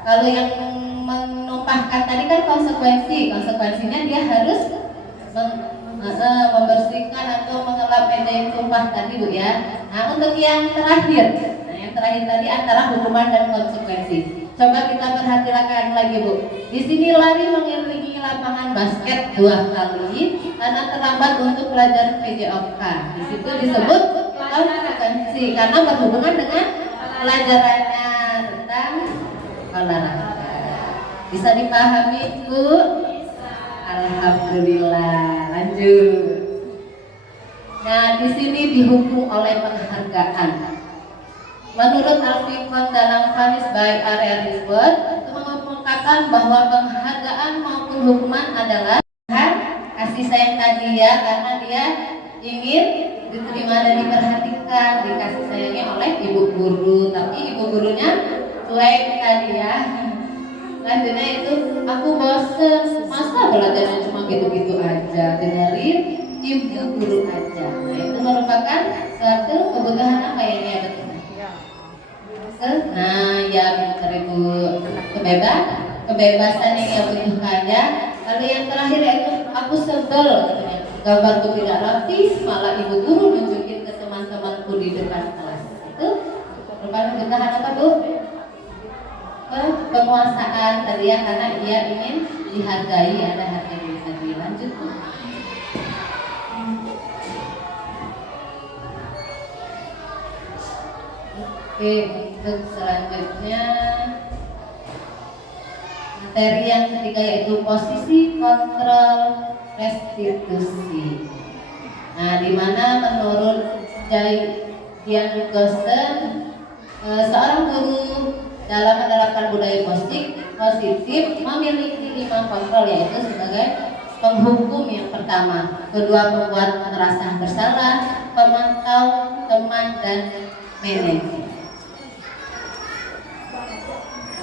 Kalau yang menumpahkan tadi kan konsekuensinya dia harus membersihkan atau mengelap meja yang tumpah tadi, Bu ya. Nah, untuk yang terakhir tadi antara hukuman dan konsekuensi. Coba kita perhatikan lagi, Bu. Di sini lari mengelilingi lapangan basket 2 kali karena terlambat untuk pelajaran PJOK. Di situ disebut konsekuensi karena berhubungan dengan pelajarannya tentang olahraga. Bisa dipahami, Bu? Alhamdulillah. Lanjut. Nah, di sini dihukum oleh penghargaan. Menurut Al-Fiqh dalam Fanis by Area Risbot itu mengungkapkan bahwa penghargaan maupun hukuman adalah kasih sayang tadi ya, karena dia ingin diterima dan diperhatikan, dikasih sayangnya oleh ibu guru, tapi ibu gurunya cuek tadi ya. Lanjutnya itu aku bosen, masa belajarnya cuma gitu-gitu aja, dengerin ibu guru aja. Nah, itu merupakan suatu kebutuhan apa ya, ini ya, betul. Nah, ya benar, Ibu. Kebebasan yang ia butuhkan ya. Lalu yang terakhir yaitu aku sebel katanya. Gambarku tidak rapi, malah ibu guru nunjukin ke teman-temanku di depan kelas. Itu merupakan kebutuhan apa, Bu? Penguasaan tadi ya, karena ia ingin dihargai, ada harga diri tadi. Lanjut, Bu. Oke, untuk selanjutnya materi yang ketiga yaitu posisi kontrol restitusi. Nah, di mana menurut Jan Gosen, seorang guru dalam menerapkan budaya positif memiliki 5 kontrol, yaitu sebagai penghukum yang pertama, kedua membuat merasa bersalah, pemantau, teman, dan manajer.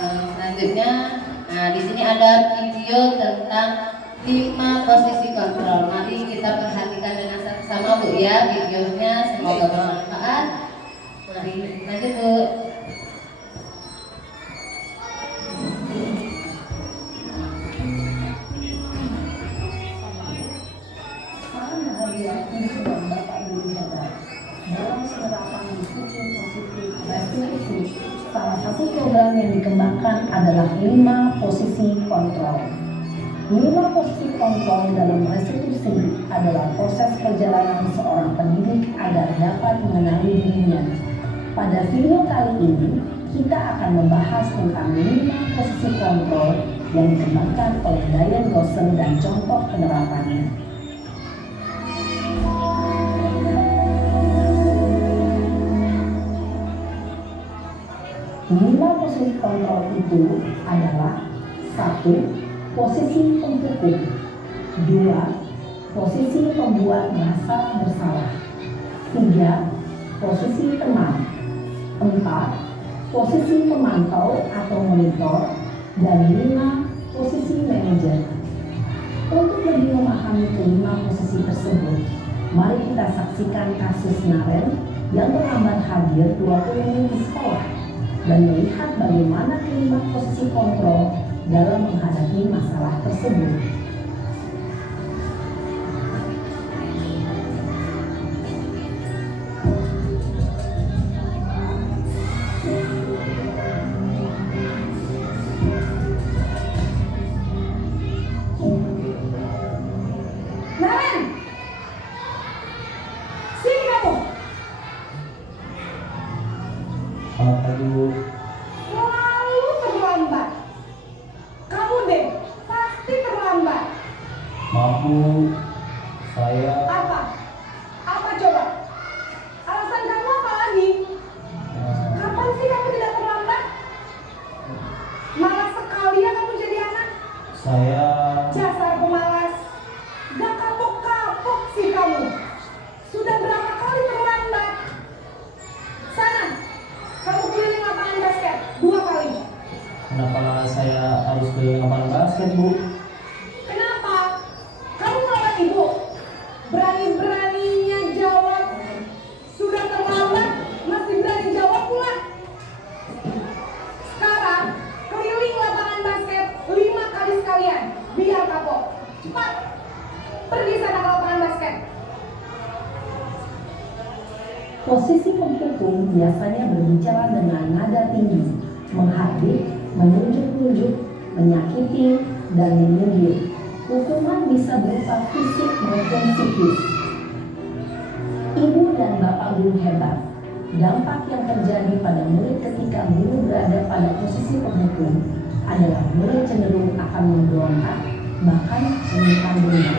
Selanjutnya, nah di sini ada video tentang 5 posisi kontrol. Mari kita perhatikan dengan sama-sama, Bu ya, videonya, semoga bermanfaat. Mari lanjut, Bu. Dalam penerapan disiplin positif restitusi, salah satu program yang dikembangkan adalah 5 posisi kontrol. 5 posisi kontrol dalam restitusi adalah proses perjalanan seorang pendidik agar dapat mengenali dirinya. Pada video kali ini, kita akan membahas tentang 5 posisi kontrol yang dikembangkan oleh Diane Gosson dan contoh penerapannya. 5 posisi kontrol itu adalah: 1. Posisi penghukum. 2. Posisi pembuat merasa bersalah. 3. Posisi teman. 4. Posisi pemantau atau monitor. Dan 5. Posisi manajer. Untuk lebih memahami kelima posisi tersebut, mari kita saksikan kasus Naren yang terlambat hadir 20 menit di sekolah dan melihat bagaimana kelima posisi kontrol dalam menghadapi masalah tersebut. Naren, sini kamu. Selamat pagi, Bu. Selalu terlambat. Kamu deh, pasti terlambat. Maaf, Bu. Saya Apa? Apa coba? Alasan kamu apa lagi? Kapan sih kamu tidak terlambat? Malas sekali ya kamu jadi anak. saya Dasar pemalas. Gak kapok-kapok sih kamu. Sudah berapa kali terlambat? Sana, kamu keliling lapangan basket 2 kali. kenapa saya harus ke lapangan basket, Bu? Kenapa? Kamu melawan ibu? Berani-beraninya jawab. Sudah terlambat, masih berani jawab pula. Sekarang, keliling lapangan basket 5 kali sekalian. Biar kapok. Cepat. Pergi sana ke lapangan basket. Posisi penghukum biasanya berbicara dengan nada tinggi, menghardik, menunjuk-nunjuk, menyakiti, dan menyindir. Hukuman bisa berupa fisik maupun psikis. Ibu dan bapak guru hebat. Dampak yang terjadi pada murid ketika guru berada pada posisi penghukum adalah murid cenderung akan memberontak, bahkan menyimpan dendam.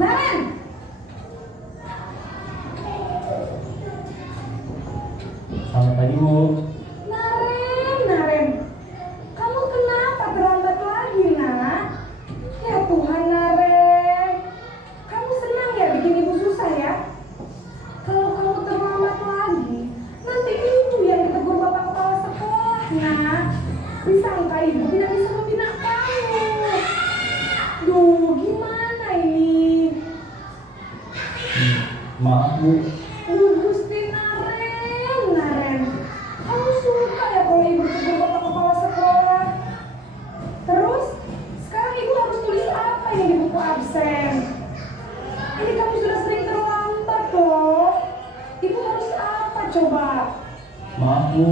Naren, Selamat pagi, Bu. Naren. Kamu kenapa terlambat lagi, nak? Ya Tuhan, Naren. Kamu senang ya bikin ibu susah ya? Kalau kamu terlambat lagi, nanti ibu yang ditegur bapak kepala sekolah, nak. Disangka ibu tidak bisa membina kamu. Duh, gimana ini? Maaf, Bu. Duh, Gusti Naren. Kamu suka ya kalau ibu ditegur bapak kepala sekolah? Terus, sekarang ibu harus tulis apa ini di buku absen? Ini kamu sudah sering terlambat loh. Ibu harus apa coba? Maaf, Bu.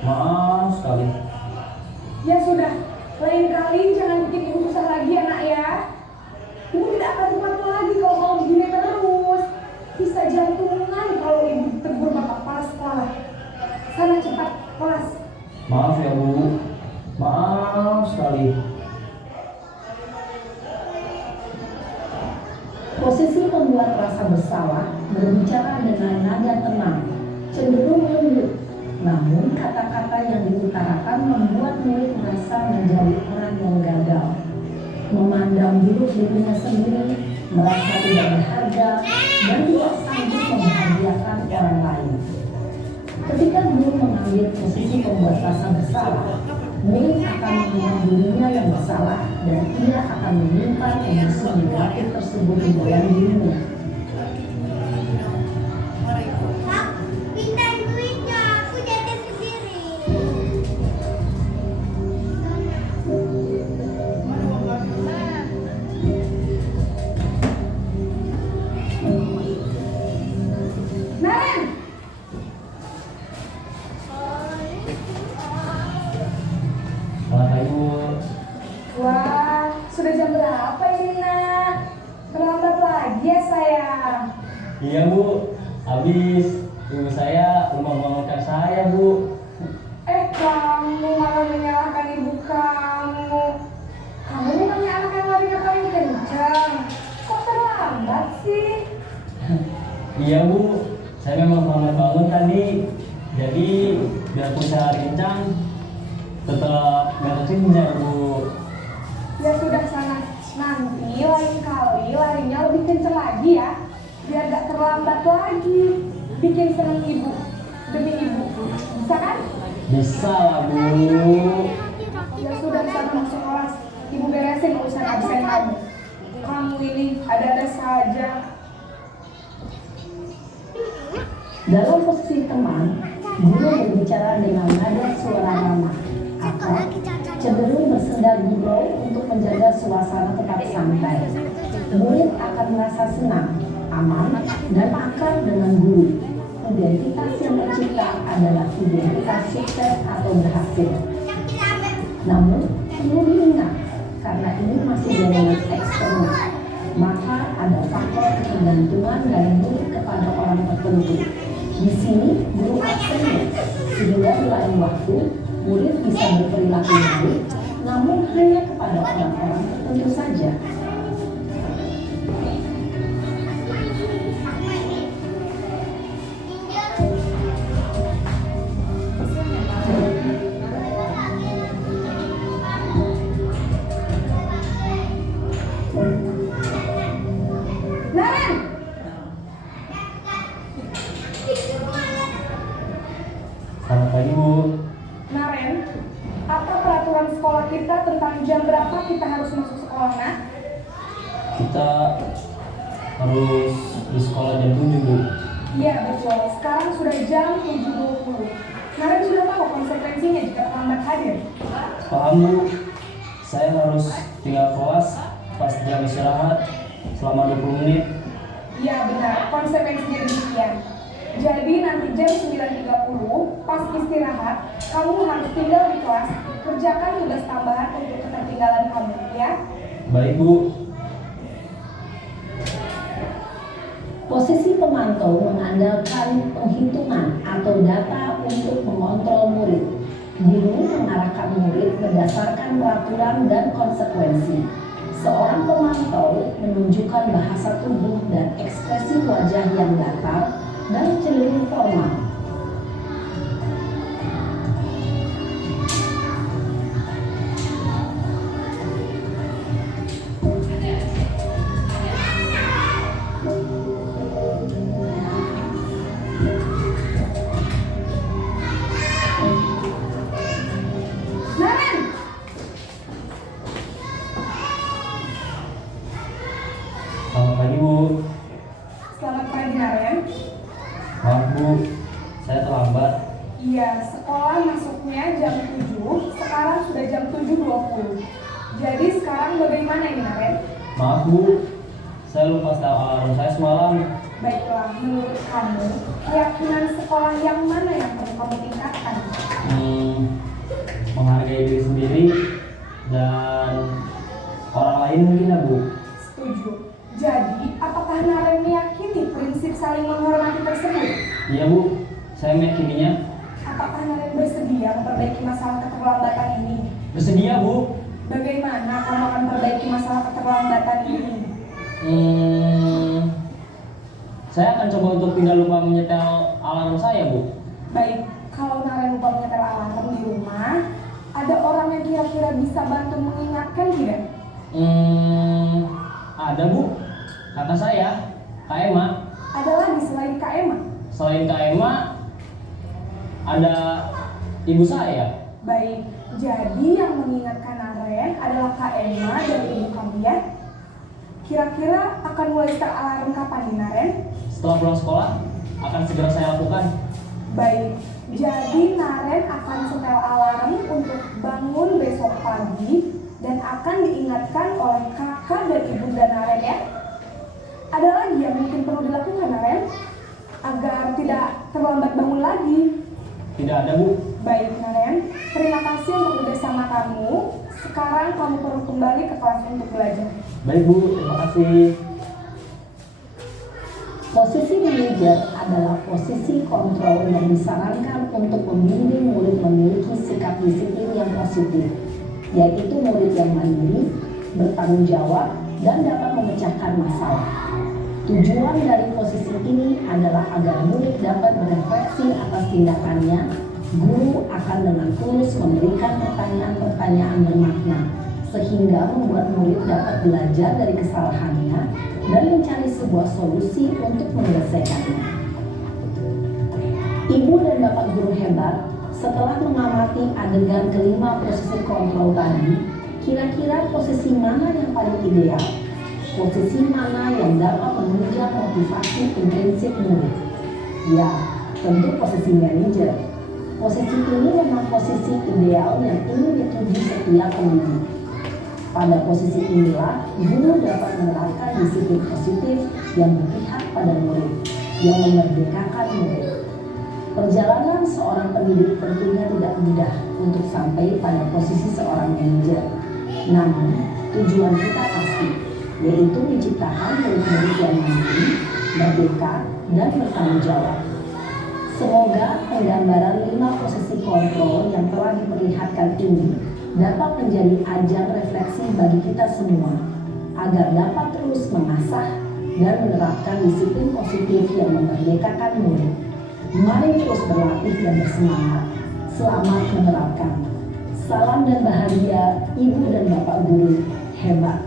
Maaf sekali. Ya sudah, lain kali jangan bikin ibu susah lagi ya nak ya. Ibu tidak akan kuat lagi kalau kamu begini terus. Bisa jantungan kalau ibu tegur bapak kepala sekolah. Sana cepat kelas. Maaf ya, Bu. Maaf sekali. Posisi pembuat rasa bersalah berbicara dengan nada tenang, cenderung lembut. Namun kata-kata yang diutarakan membuat murid merasa menjadi orang yang gagal, memandang buruk dirinya sendiri, merasa tidak berharga, dan tidak sanggup membahagiakan orang lain. Ketika guru mengambil posisi pembuat rasa bersalah, murid akan menganggap dirinya yang bersalah dan ia akan menyimpan emosi negatif tersebut di dalam dirinya. Iya Bu, habis ibu saya lupa bangunkan saya Bu. Kamu malah menyalahkan ibu kamu. Kamu bukannya anak yang larinya paling kencang. Kok terlambat sih? Iya Bu, saya memang lambat bangun tadi. Jadi biarpun saya kencang, tetap nggak kekejar Bu. Ya sudah sana. Nanti lain kali larinya lebih kencang lagi ya. Biar gak terlambat lagi. Bikin seneng ibu. Demi ibu. Bisa kan? Bisa lah Bu. Ya sudah sana masuk kelas. Ibu beresin urusan absen kamu. Kamu ini ada-ada saja. Dalam posisi teman, guru berbicara dengan nada suara ramah atau cenderung bersenda gurau untuk menjaga suasana tetap santai. Murid akan merasa senang, aman, dan akrab dengan guru. Identitas yang tercipta adalah identitas sukses atau berhasil. Namun, perlu diingat, karena ini masih jaringan eksternal, maka ada faktor ketergantungan dari murid kepada orang tertentu. Di sini, guru absennya, sehingga di lain waktu, murid bisa berperilaku baik, namun hanya kepada orang-orang tertentu saja. Naren! Selamat pagi Bu. Naren, apa peraturan sekolah kita tentang jam berapa kita harus masuk sekolah, nak? Kita harus di sekolah jam 7 Bu. Iya betul, sekarang sudah jam 7.20. Naren sudah tahu konsekuensinya jika terlambat hadir. Paham Bu, saya harus tinggal kelas pas jam istirahat selama 20 menit. Iya benar, konsekuensinya demikian. Jadi nanti jam 9.30 pas istirahat, kamu harus tinggal di kelas, kerjakan tugas tambahan untuk ketertinggalan kamu, ya. Baik Bu. Posisi pemantau mengandalkan penghitungan atau data untuk mengontrol murid. Guru mengarahkan murid berdasarkan peraturan dan konsekuensi. Seorang pemantau menunjukkan bahasa tubuh dan ekspresi wajah yang datar dan cenderung formal. Naren! Selamat pagi Bu. Selamat pagi, Naren. Maaf Bu, saya terlambat. Iya, sekolah masuknya jam 7, sekarang sudah jam 7.20. Jadi sekarang bagaimana ini, Naren? Maaf Bu, saya lupa setel alarm saya semalam. Baiklah, menurut kamu, keyakinan sekolah yang mana yang perlu kamu tingkatkan? Menghargai diri sendiri dan orang lain mungkin ya Bu. Setuju. Jadi, apakah Naren meyakini prinsip saling menghormati tersebut? Iya Bu, saya meyakininya. Apakah Naren bersedia memperbaiki masalah keterlambatan ini? Bersedia Bu. Bagaimana kamu akan memperbaiki masalah keterlambatan ini? Saya akan coba untuk tidak lupa menyetel alarm saya Bu. Baik, kalau Naren lupa menyetel alarm di rumah, ada orang yang kira-kira bisa bantu mengingatkan tidak? Ada Bu, kakak saya, Kak Emma. Ada lagi selain Kak Emma? Selain Kak Emma, ada ibu saya. Baik, jadi yang mengingatkan Naren adalah Kak Emma dan ibu kamu ya? Kira-kira akan mulai setel alarm kapan nih, Naren? Setelah pulang sekolah, akan segera saya lakukan. Baik, jadi Naren akan setel alarm untuk bangun besok pagi dan akan diingatkan oleh kakak dan ibunda Naren ya. Ada lagi yang mungkin perlu dilakukan, Naren, agar tidak terlambat bangun lagi? Tidak ada Bu. Baik, Naren, terima kasih untuk kerjasama kamu. Sekarang kamu perlu kembali ke kelas untuk belajar. Baik Bu, terima kasih. Posisi manajer adalah posisi kontrol yang disarankan untuk membimbing murid memiliki sikap disiplin yang positif, yaitu murid yang mandiri, bertanggung jawab, dan dapat memecahkan masalah. Tujuan dari posisi ini adalah agar murid dapat berefleksi atas tindakannya. Guru akan dengan tulus memberikan pertanyaan-pertanyaan bermakna, sehingga membuat murid dapat belajar dari kesalahannya dan mencari sebuah solusi untuk menyelesaikannya. Ibu dan bapak guru hebat, setelah mengamati adegan kelima posisi kontrol tadi, kira-kira posisi mana yang paling ideal? Posisi mana yang dapat menunjang motivasi intrinsik murid? Ya, tentu posisi manajer. Posisi ini memang posisi ideal yang ingin dituju setiap pendidik. Pada posisi inilah, guru dapat menerapkan disiplin positif yang berpihak pada murid, yang memerdekakan murid. Perjalanan seorang pendidik tentunya tidak mudah untuk sampai pada posisi seorang manajer. Namun, tujuan kita pasti, yaitu menciptakan murid-murid yang mandiri, merdeka, dan bertanggung jawab. Semoga penggambaran 5 posisi kontrol yang telah diperlihatkan ini dapat menjadi ajang refleksi bagi kita semua, agar dapat terus mengasah dan menerapkan disiplin positif yang memerdekakan murid. Mari terus berlatih dan bersemangat. Selamat menerapkan. Salam dan bahagia Ibu dan Bapak Guru hebat.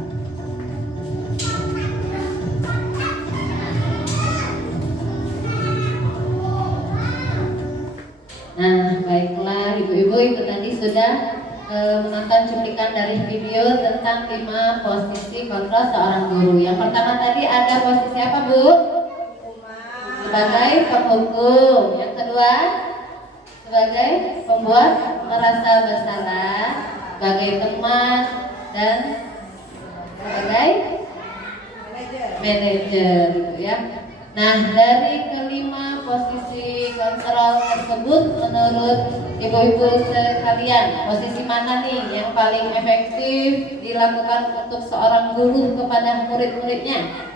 Nah, baiklah ibu-ibu, itu tadi sudah menonton cuplikan dari video tentang 5 posisi kontrol seorang guru. Yang pertama tadi ada posisi apa, Bu? Sebagai penghukum. Yang kedua, sebagai pembuat merasa bersalah, sebagai teman, dan sebagai manajer, gitu ya. Nah, dari kelima posisi kontrol tersebut, menurut ibu-ibu sekalian, posisi mana nih yang paling efektif dilakukan untuk seorang guru kepada murid-muridnya?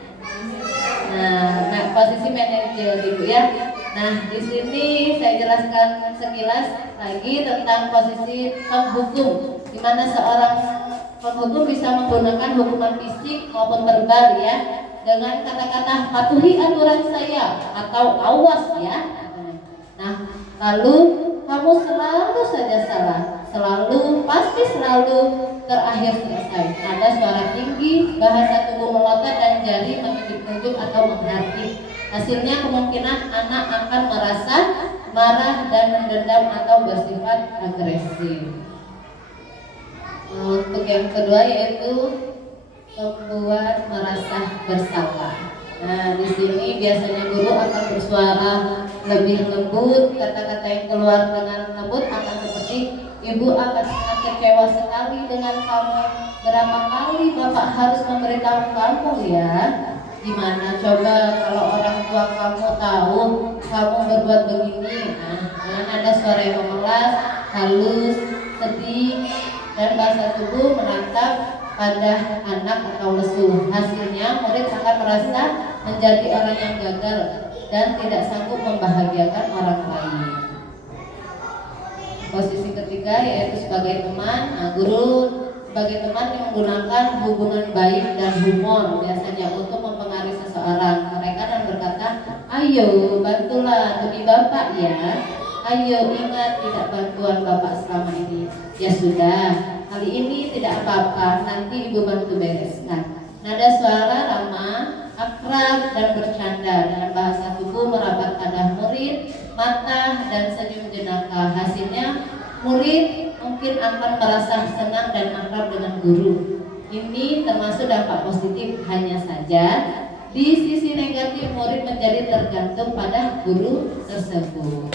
Nah, posisi manajer, ibu ya. Nah, di sini saya jelaskan sekilas lagi tentang posisi penghukum, di mana seorang penghukum bisa menggunakan hukuman fisik maupun verbal ya, dengan kata-kata patuhi aturan saya atau awas ya. Nah, lalu kamu selalu saja salah, pasti selalu terakhir selesai. Nada suara tinggi, bahasa tubuh melotot, dan jari menunjuk-nunjuk atau menghati. Hasilnya kemungkinan anak akan merasa marah dan mendendam atau bersifat agresif. Untuk yang kedua yaitu membuat merasa bersalah. Nah, di sini biasanya guru akan bersuara lebih lembut, kata-kata yang keluar dengan lembut akan seperti, ibu akan sangat kecewa sekali dengan kamu. Berapa kali bapak harus memberitahu kamu ya? Gimana coba kalau orang tua kamu tahu kamu berbuat begini? Nah, ada suara yang memelas, halus, sedih, dan bahasa tubuh menatap pada anak atau lesu. Hasilnya murid akan merasa menjadi orang yang gagal dan tidak sanggup membahagiakan orang lain. Posisi ketiga yaitu sebagai teman. Nah, guru sebagai teman yang menggunakan hubungan baik dan humor biasanya untuk mempengaruhi seseorang. Mereka akan berkata, ayo bantulah demi bapak ya. Ayo ingat tidak bantuan bapak selama ini. Ya sudah, kali ini tidak apa-apa, nanti ibu bantu bereskan. Nada suara ramah, akrab, dan bercanda dengan bahasa tubuh merapat pada murid, mata, dan senyum jenaka. Hasilnya murid mungkin akan merasa senang dan akrab dengan guru. Ini termasuk dampak positif, hanya saja di sisi negatif murid menjadi tergantung pada guru tersebut.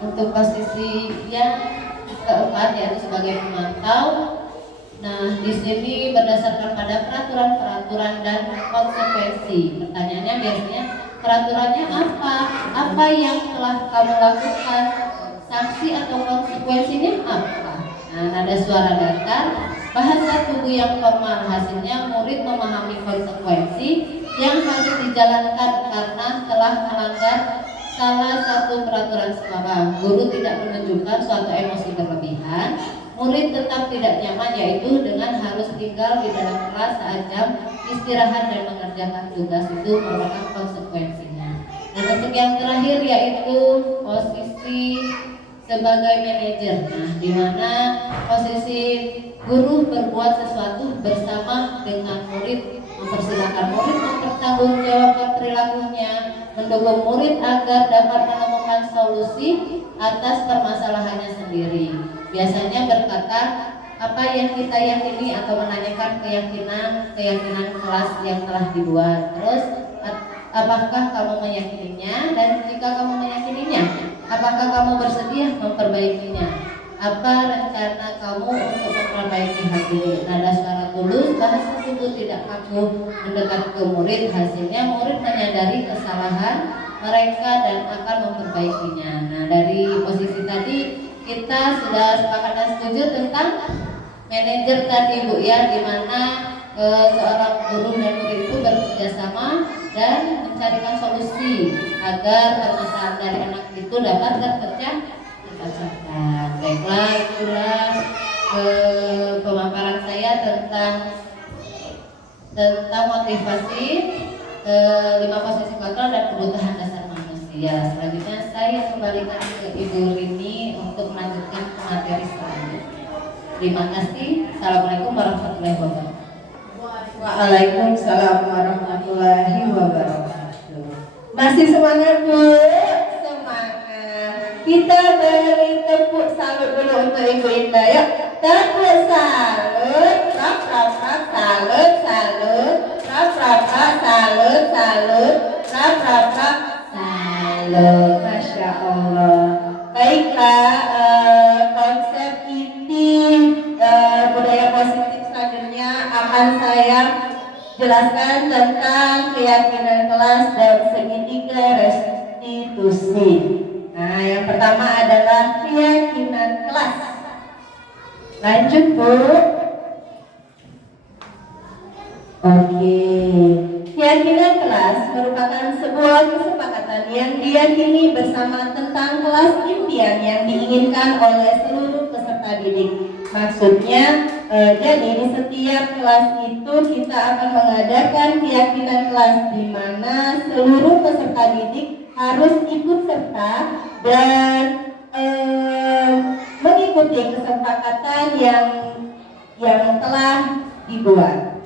Untuk posisi yang keempat yaitu sebagai pemantau. Nah, di sini berdasarkan pada peraturan-peraturan dan konsekuensi. Pertanyaannya biasanya peraturannya apa? Apa yang telah kamu lakukan? Sanksi atau konsekuensinya apa? Nah, nada suara datar, bahasa tubuh yang formal. Hasilnya murid memahami konsekuensi yang harus dijalankan karena telah melanggar salah satu peraturan sekolah. Guru tidak menunjukkan suatu emosi berlebihan, murid tetap tidak nyaman, yaitu dengan harus tinggal di dalam kelas saat jam istirahat dan mengerjakan tugas itu merupakan konsekuensinya. Dan untuk yang terakhir yaitu posisi sebagai manajer. Nah, di mana posisi guru berbuat sesuatu bersama dengan murid, mempersilahkan murid mempertanggungjawabkan perilakunya, mendukung murid agar dapat menemukan solusi atas permasalahannya sendiri. Biasanya berkata apa yang kita yakini atau menanyakan keyakinan kelas yang telah dibuat. Terus apakah kamu meyakininya, dan jika kamu meyakininya, apakah kamu bersedia memperbaikinya? Apa rencana kamu untuk memperbaiki hal ini? Nada suara tulus, bahasa tubuh tidak kaku mendekat ke murid. Hasilnya murid menyadari kesalahan mereka dan akan memperbaikinya. Nah, dari posisi tadi kita sudah sepakat dan setuju tentang manajer tadi, Bu, ya, di mana seorang guru dan murid itu bekerja sama dan mencarikan solusi agar permasalahan dari anak itu dapat terpecahkan. Baiklah, itulah pemaparan saya tentang motivasi 5 posisi kontrol dan kebutuhan dasar manusia. Selanjutnya saya kembalikan ke Ibu Rini untuk melanjutkan ke materi selanjutnya. Terima kasih. Assalamualaikum warahmatullahi wabarakatuh. Waalaikumsalam warahmatullahi wabarakatuh. Masih semangat, Bu? Semangat. Kita beri tepuk salut dulu untuk Ibu Indah, yuk. Tepuk salut, rap rap rap, salut salut, rap rap rap, salut salut, rap rap rap, salut. Masya Allah. Baiklah, konsep inti budaya positif selanjutnya akan saya jelaskan tentang keyakinan kelas dan segitiga restitusi. Nah, yang pertama adalah keyakinan kelas. Lanjut, Bu. Oke. Keyakinan kelas merupakan sebuah kesepakatan yang diyakini bersama tentang kelas impian yang diinginkan oleh seluruh peserta didik. Maksudnya, jadi di setiap kelas itu kita akan mengadakan keyakinan kelas di mana seluruh peserta didik harus ikut serta dan mengikuti kesepakatan yang telah dibuat.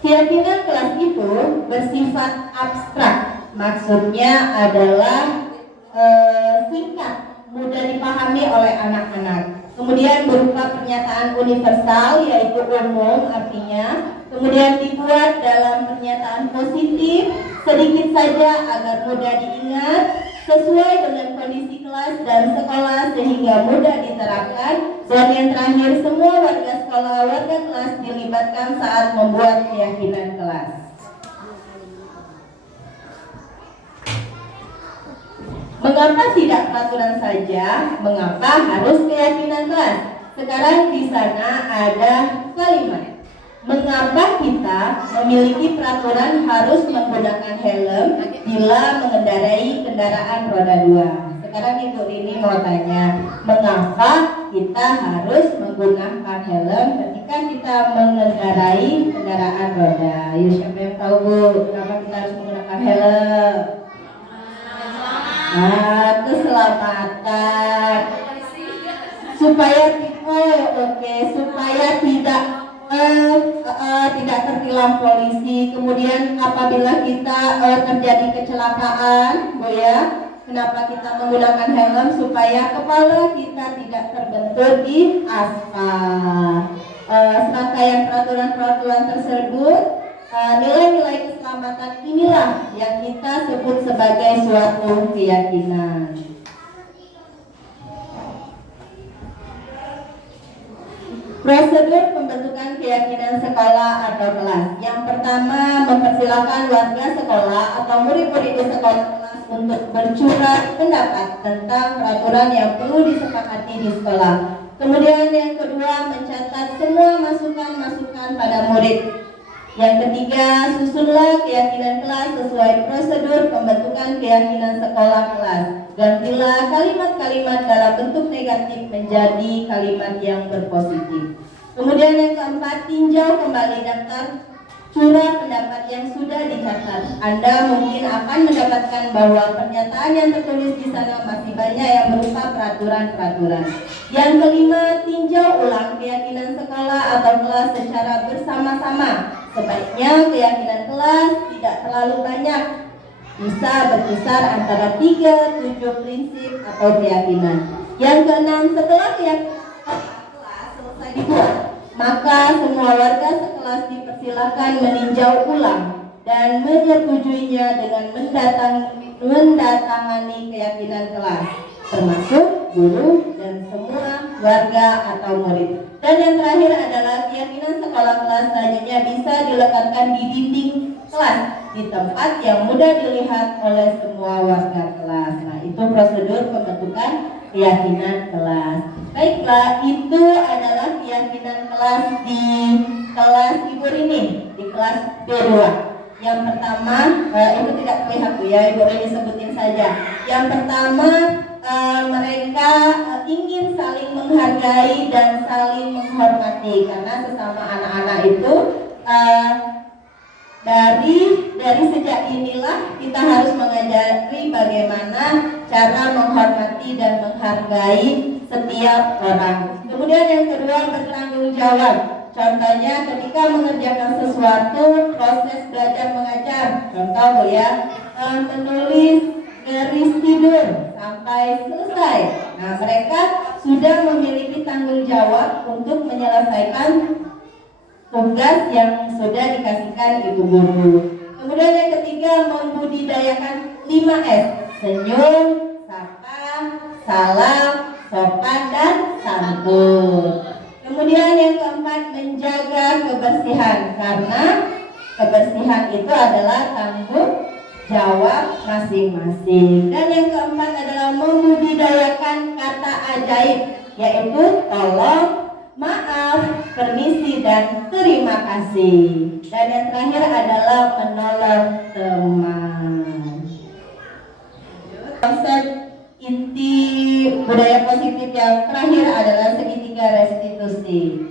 Keyakinan kelas itu bersifat abstrak, maksudnya adalah singkat, mudah dipahami oleh anak-anak. Kemudian berupa pernyataan universal, yaitu umum artinya. Kemudian dibuat dalam pernyataan positif, sedikit saja agar mudah diingat, sesuai dengan kondisi kelas dan sekolah sehingga mudah diterapkan. Dan yang terakhir, semua warga sekolah, warga kelas dilibatkan saat membuat keyakinan kelas. Mengapa tidak peraturan saja? Mengapa harus keyakinan kelas? Sekarang di sana ada kalimat. Mengapa kita memiliki peraturan harus menggunakan helm bila mengendarai kendaraan roda 2? Sekarang Ibu Rini mau tanya, mengapa kita harus menggunakan helm ketika kita mengendarai kendaraan roda? Yuk, siapa yang tahu, Bu, kenapa kita harus menggunakan helm? Keselamatan supaya tidak tertilang polisi. Kemudian apabila kita terjadi kecelakaan, Bu, ya, kenapa kita menggunakan helm? Supaya kepala kita tidak terbentur di aspal. Serangkaian peraturan-peraturan tersebut, nilai-nilai keselamatan inilah yang kita sebut sebagai suatu keyakinan. Prosedur pembentukan keyakinan sekolah atau kelas. Yang pertama, mempersilakan warga sekolah atau murid-murid di sekolah kelas untuk bercurah pendapat tentang peraturan yang perlu disepakati di sekolah. Kemudian yang kedua, mencatat semua masukan-masukan pada murid. Yang ketiga, susunlah keyakinan kelas sesuai prosedur pembentukan keyakinan sekolah kelas. Gantilah kalimat-kalimat dalam bentuk negatif menjadi kalimat yang berpositif. Kemudian yang keempat, tinjau kembali daftar curah pendapat yang sudah dicatat. Anda mungkin akan mendapatkan bahwa pernyataan yang tertulis di sana masih banyak yang berupa peraturan-peraturan. Yang kelima, tinjau ulang keyakinan sekolah atau kelas secara bersama-sama. Sebaiknya keyakinan kelas tidak terlalu banyak, bisa berkisar antara 3-7 prinsip atau keyakinan. Yang keenam, setelah keyakinan kelas selesai dibuat, maka semua warga sekelas dipersilakan meninjau ulang dan menyetujuinya dengan mendatangani keyakinan kelas, termasuk guru dan semua warga atau murid. Dan yang terakhir adalah keyakinan sekolah kelas selanjutnya bisa dilekatkan di dinding kelas di tempat yang mudah dilihat oleh semua warga kelas. Nah, itu prosedur pembentukan keyakinan kelas. Baiklah, itu adalah keyakinan kelas di kelas Ibu Rini, di kelas B2. Yang pertama, itu tidak terlihat Bu ya, Ibu Rini sebutin saja. Yang pertama, mereka ingin saling menghargai dan saling menghormati, karena sesama anak-anak itu dari sejak inilah kita harus mengajari bagaimana cara menghormati dan menghargai setiap orang. Kemudian yang kedua, bertanggung jawab. Contohnya ketika mengerjakan sesuatu, proses belajar mengajar. Contoh Bu ya, menulis garis tidur sampai selesai. Nah, mereka sudah memiliki tanggung jawab untuk menyelesaikan tugas yang sudah dikasihkan ibu guru. Kemudian yang ketiga, membudidayakan 5S: senyum, sapa, salam, sopan, dan santun. Kemudian yang keempat, menjaga kebersihan, karena kebersihan itu adalah tanggung jawab masing-masing. Dan yang keempat adalah membudidayakan kata ajaib, yaitu tolong, maaf, permisi, dan terima kasih. Dan yang terakhir adalah menolong teman. Konsep inti budaya positif yang terakhir adalah segitiga restitusi.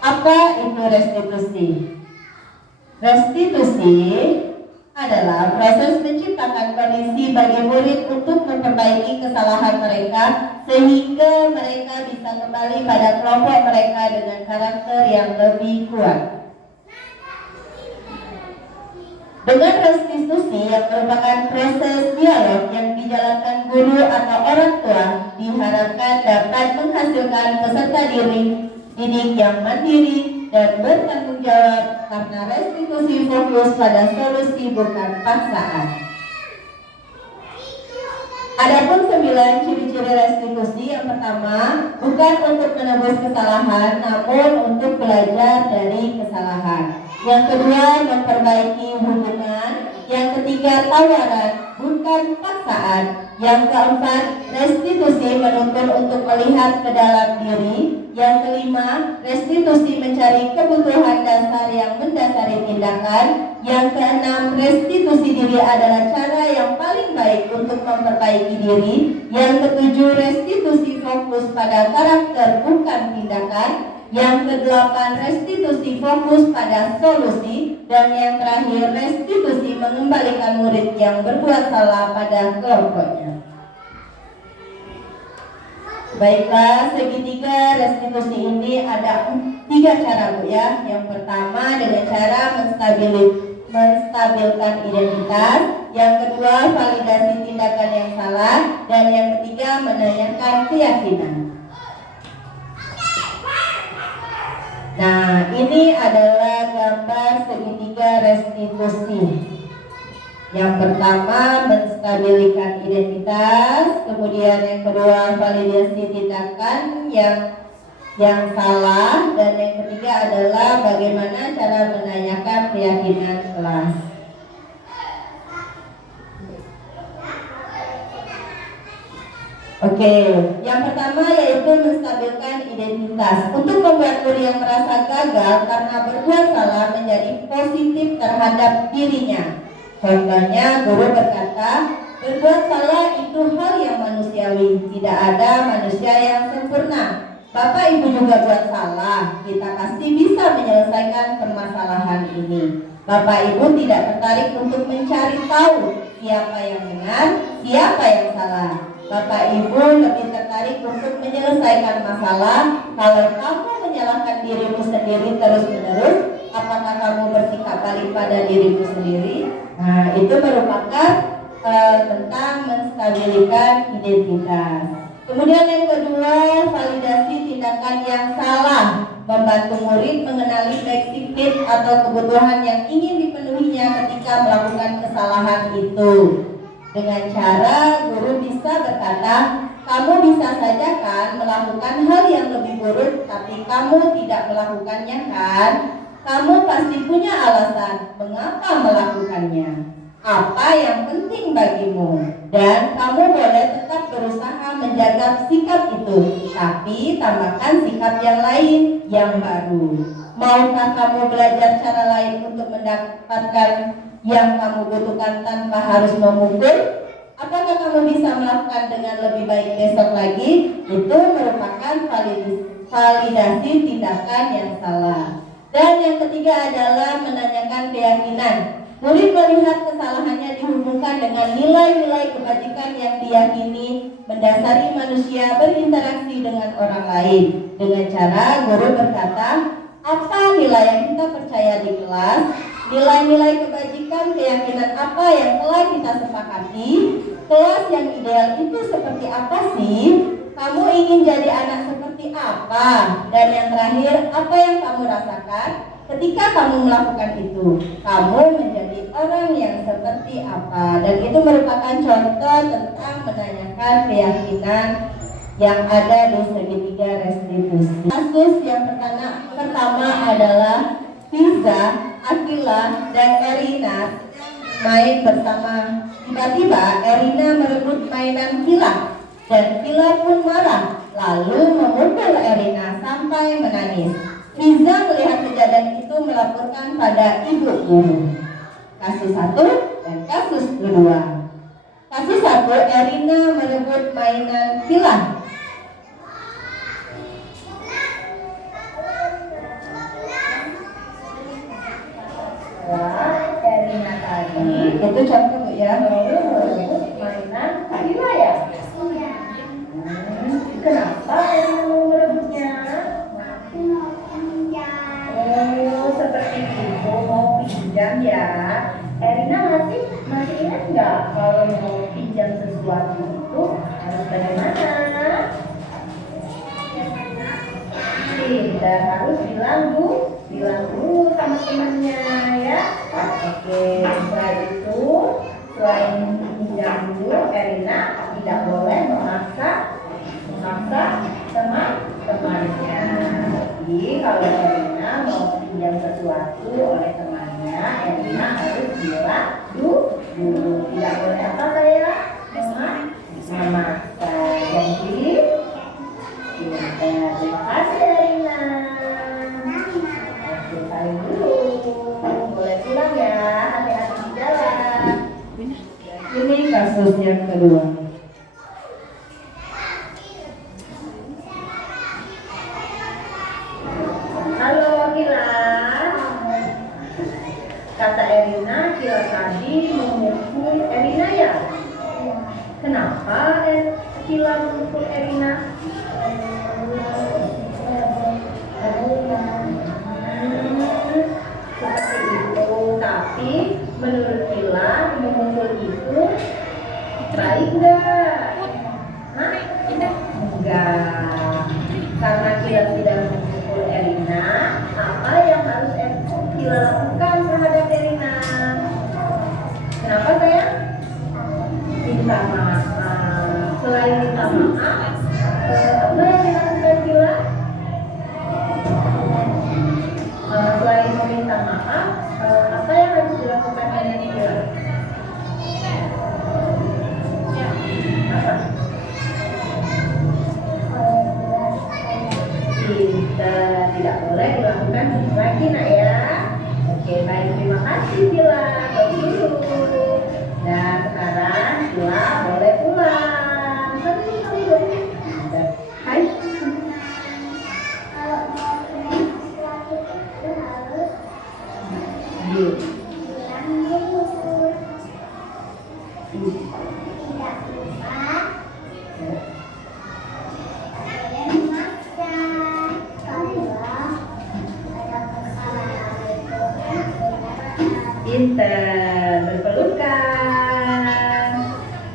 Apa itu restitusi? Restitusi adalah proses menciptakan kondisi bagi murid untuk memperbaiki kesalahan mereka sehingga mereka bisa kembali pada kelompok mereka dengan karakter yang lebih kuat. Dengan restitusi yang merupakan proses dialog yang dijalankan guru atau orang tua, diharapkan dapat menghasilkan peserta didik yang mandiri dan bertanggung jawab, karena restitusi fokus pada solusi bukan paksaan. Adapun 9 ciri-ciri restitusi. Yang pertama, bukan untuk menebus kesalahan, namun untuk belajar dari kesalahan. Yang kedua, memperbaiki hubungan. Yang ketiga, tawaran, bukan paksaan. Yang keempat, restitusi menuntut untuk melihat ke dalam diri. Yang kelima, restitusi mencari kebutuhan dasar yang mendasari tindakan. Yang keenam, restitusi diri adalah cara yang paling baik untuk memperbaiki diri. Yang ketujuh, restitusi fokus pada karakter bukan tindakan. Yang kedelapan, restitusi fokus pada solusi. Dan yang terakhir, restitusi mengembalikan murid yang berbuat salah pada kelompoknya. Baiklah, segitiga restitusi ini ada 3 cara Bu ya. Yang pertama dengan cara menstabilkan identitas. Yang kedua, validasi tindakan yang salah. Dan yang ketiga, menanyakan keyakinan. Nah, ini adalah gambar segitiga restitusi. Yang pertama, menstabilkan identitas. Kemudian yang kedua, validasi tindakan yang salah. Dan yang ketiga adalah bagaimana cara menanyakan keyakinan kelas. Oke, yang pertama yaitu menstabilkan identitas. Untuk membuat guru yang merasa gagal karena berbuat salah menjadi positif terhadap dirinya. Contohnya, guru berkata, berbuat salah itu hal yang manusiawi. Tidak ada manusia yang sempurna. Bapak Ibu juga buat salah. Kita pasti bisa menyelesaikan permasalahan ini. Bapak Ibu tidak tertarik untuk mencari tahu siapa yang benar, siapa yang salah. Bapak Ibu lebih tertarik untuk menyelesaikan masalah. Kalau kamu menyalahkan dirimu sendiri terus-menerus, apakah kamu bersikap balik pada dirimu sendiri? Nah, itu merupakan tentang menstabilkan identitas. Kemudian yang kedua, validasi tindakan yang salah. Membantu murid mengenali baik atau kebutuhan yang ingin dipenuhinya ketika melakukan kesalahan itu. Dengan cara guru bisa berkata, kamu bisa saja kan melakukan hal yang lebih buruk, tapi kamu tidak melakukannya kan? Kamu pasti punya alasan mengapa melakukannya. Apa yang penting bagimu, dan kamu boleh tetap berusaha menjaga sikap itu, tapi tambahkan sikap yang lain, yang baru. Maukah kamu belajar cara lain untuk mendapatkan yang kamu butuhkan tanpa harus memukul? Apakah kamu bisa melakukan dengan lebih baik besok lagi? Itu merupakan validasi tindakan yang salah. Dan yang ketiga adalah menanyakan keyakinan. Murid melihat kesalahannya dihubungkan dengan nilai-nilai kebajikan yang diyakini mendasari manusia berinteraksi dengan orang lain. Dengan cara guru berkata, apa nilai yang kita percaya di kelas, nilai-nilai kebajikan, keyakinan apa yang telah kita sepakati, kelas yang ideal itu seperti apa sih? Kamu ingin jadi anak seperti apa? Dan yang terakhir, apa yang kamu rasakan ketika kamu melakukan itu? Kamu menjadi orang yang seperti apa? Dan itu merupakan contoh tentang menanyakan keyakinan yang ada di segitiga restitusi. Kasus yang pertama adalah Fiza, Akila, dan Erina main bersama. Tiba-tiba Erina merebut mainan Kila, dan Kila pun marah, lalu memukul Erina sampai menangis. Fiza melihat kejadian itu melaporkan pada ibu guru. Kasus 1 dan kasus 2. Kasus 1, Erina merebut mainan Kila. Erina tadi Itu contoh Bu ya. merebut mainan Kila ya? Kenapa Erina mau merebutnya? Oh, seperti itu, mau pinjam ya. Erina masih ingat nggak kalau mau pinjam sesuatu itu harus bagaimana? Tidak harus bilang dulu sama temannya ya. Oke, setelah itu selain pinjam dulu, Erina tidak boleh memaksa teman-temannya. Jadi kalau Erina mau pinjam sesuatu oleh temannya, Erina harus bilang dulu. Tidak boleh apa saya? Memaksa. Jadi terima kasih Erina. Oke, saling dulu. Boleh pulang ya, hati-hati di jalan. Ini kasus yang kedua. Halo Kila. Kata Erina, Kila tadi memukul Erina ya? Kenapa Kila memukul Erina? Seperti itu. Tapi menurut Kila memukul itu baik enggak? Hah? Enggak. Karena Kila tidak memukul Erina, apa yang harus Kila lakukan terhadap Erina? Kenapa sayang? Minta maaf. Selain minta maaf, Pintar, tidak boleh dilakukan lagi nak ya. Oke, baik, terima kasih Dila, ke guru. Dan sekarang Dila boleh pulang. Hai. Pintar, berpelukan.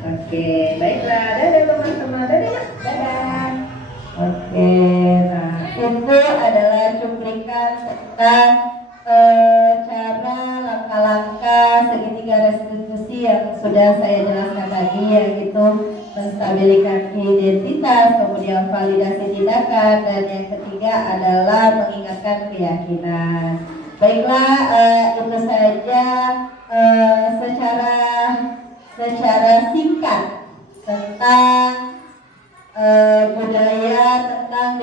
Oke, baiklah. Dadah teman-teman. Dadah ya. Dadah. Oke, nah itu adalah cuplikan tentang cara langkah-langkah segitiga restitusi yang sudah saya jelaskan tadi, yaitu menstabilisasi identitas, kemudian validasi tindakan, dan yang ketiga adalah mengingatkan keyakinan. Baiklah, itu saja secara singkat tentang budaya, tentang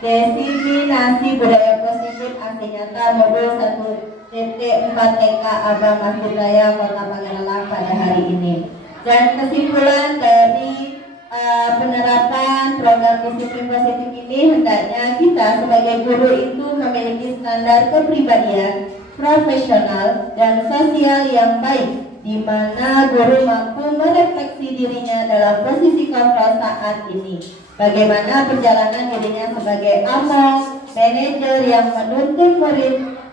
diseminasi budaya positif asli nyata modul 1.4 TK Abah Masjid Raya Kota Pagaralam pada hari ini. Dan kesimpulan dari penerapan program disiplin positif ini, hendaknya kita sebagai guru itu memiliki standar kepribadian profesional dan sosial yang baik, di mana guru mampu merefleksi dirinya dalam posisi kontrol saat ini. Bagaimana perjalanan dirinya sebagai among manajer yang menuntun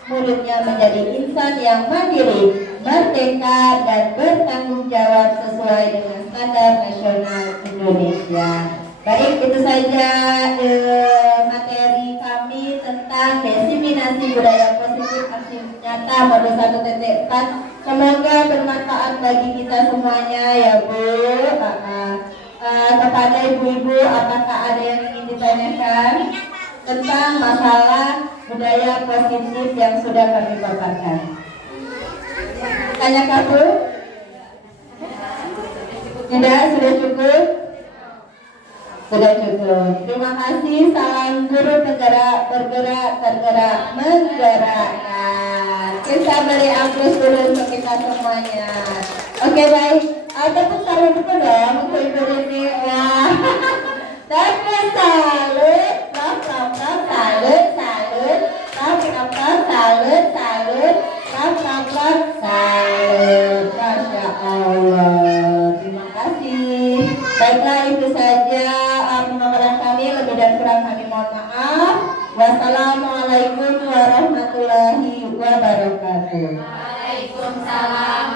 muridnya menjadi insan yang mandiri, merdeka, dan bertanggung jawab sesuai dengan standar nasional Indonesia. Baik, itu saja materi kami tentang diseminasi budaya positif aksi nyata modul 1.4. Semoga bermanfaat bagi kita semuanya ya Bu. Kepada ibu-ibu, apakah ada yang ingin ditanyakan tentang masalah budaya positif yang sudah kami paparkan? Tanya Bu? Tidak, sudah cukup? Sudah cukup. Terima kasih. Salam guru bergerak, menggerakkan. Kita beri aplaus dulu untuk kita semuanya. Oke, baik. Tepuk tangan dulu dong untuk ibu ini. Wah. Tepuk salut. Salut. Masya Allah. Terima kasih. Baiklah, itu saja pemaparan kami. Lebih dan kurang kami mohon maaf. Wassalamualaikum warahmatullahi wabarakatuh. Waalaikumsalam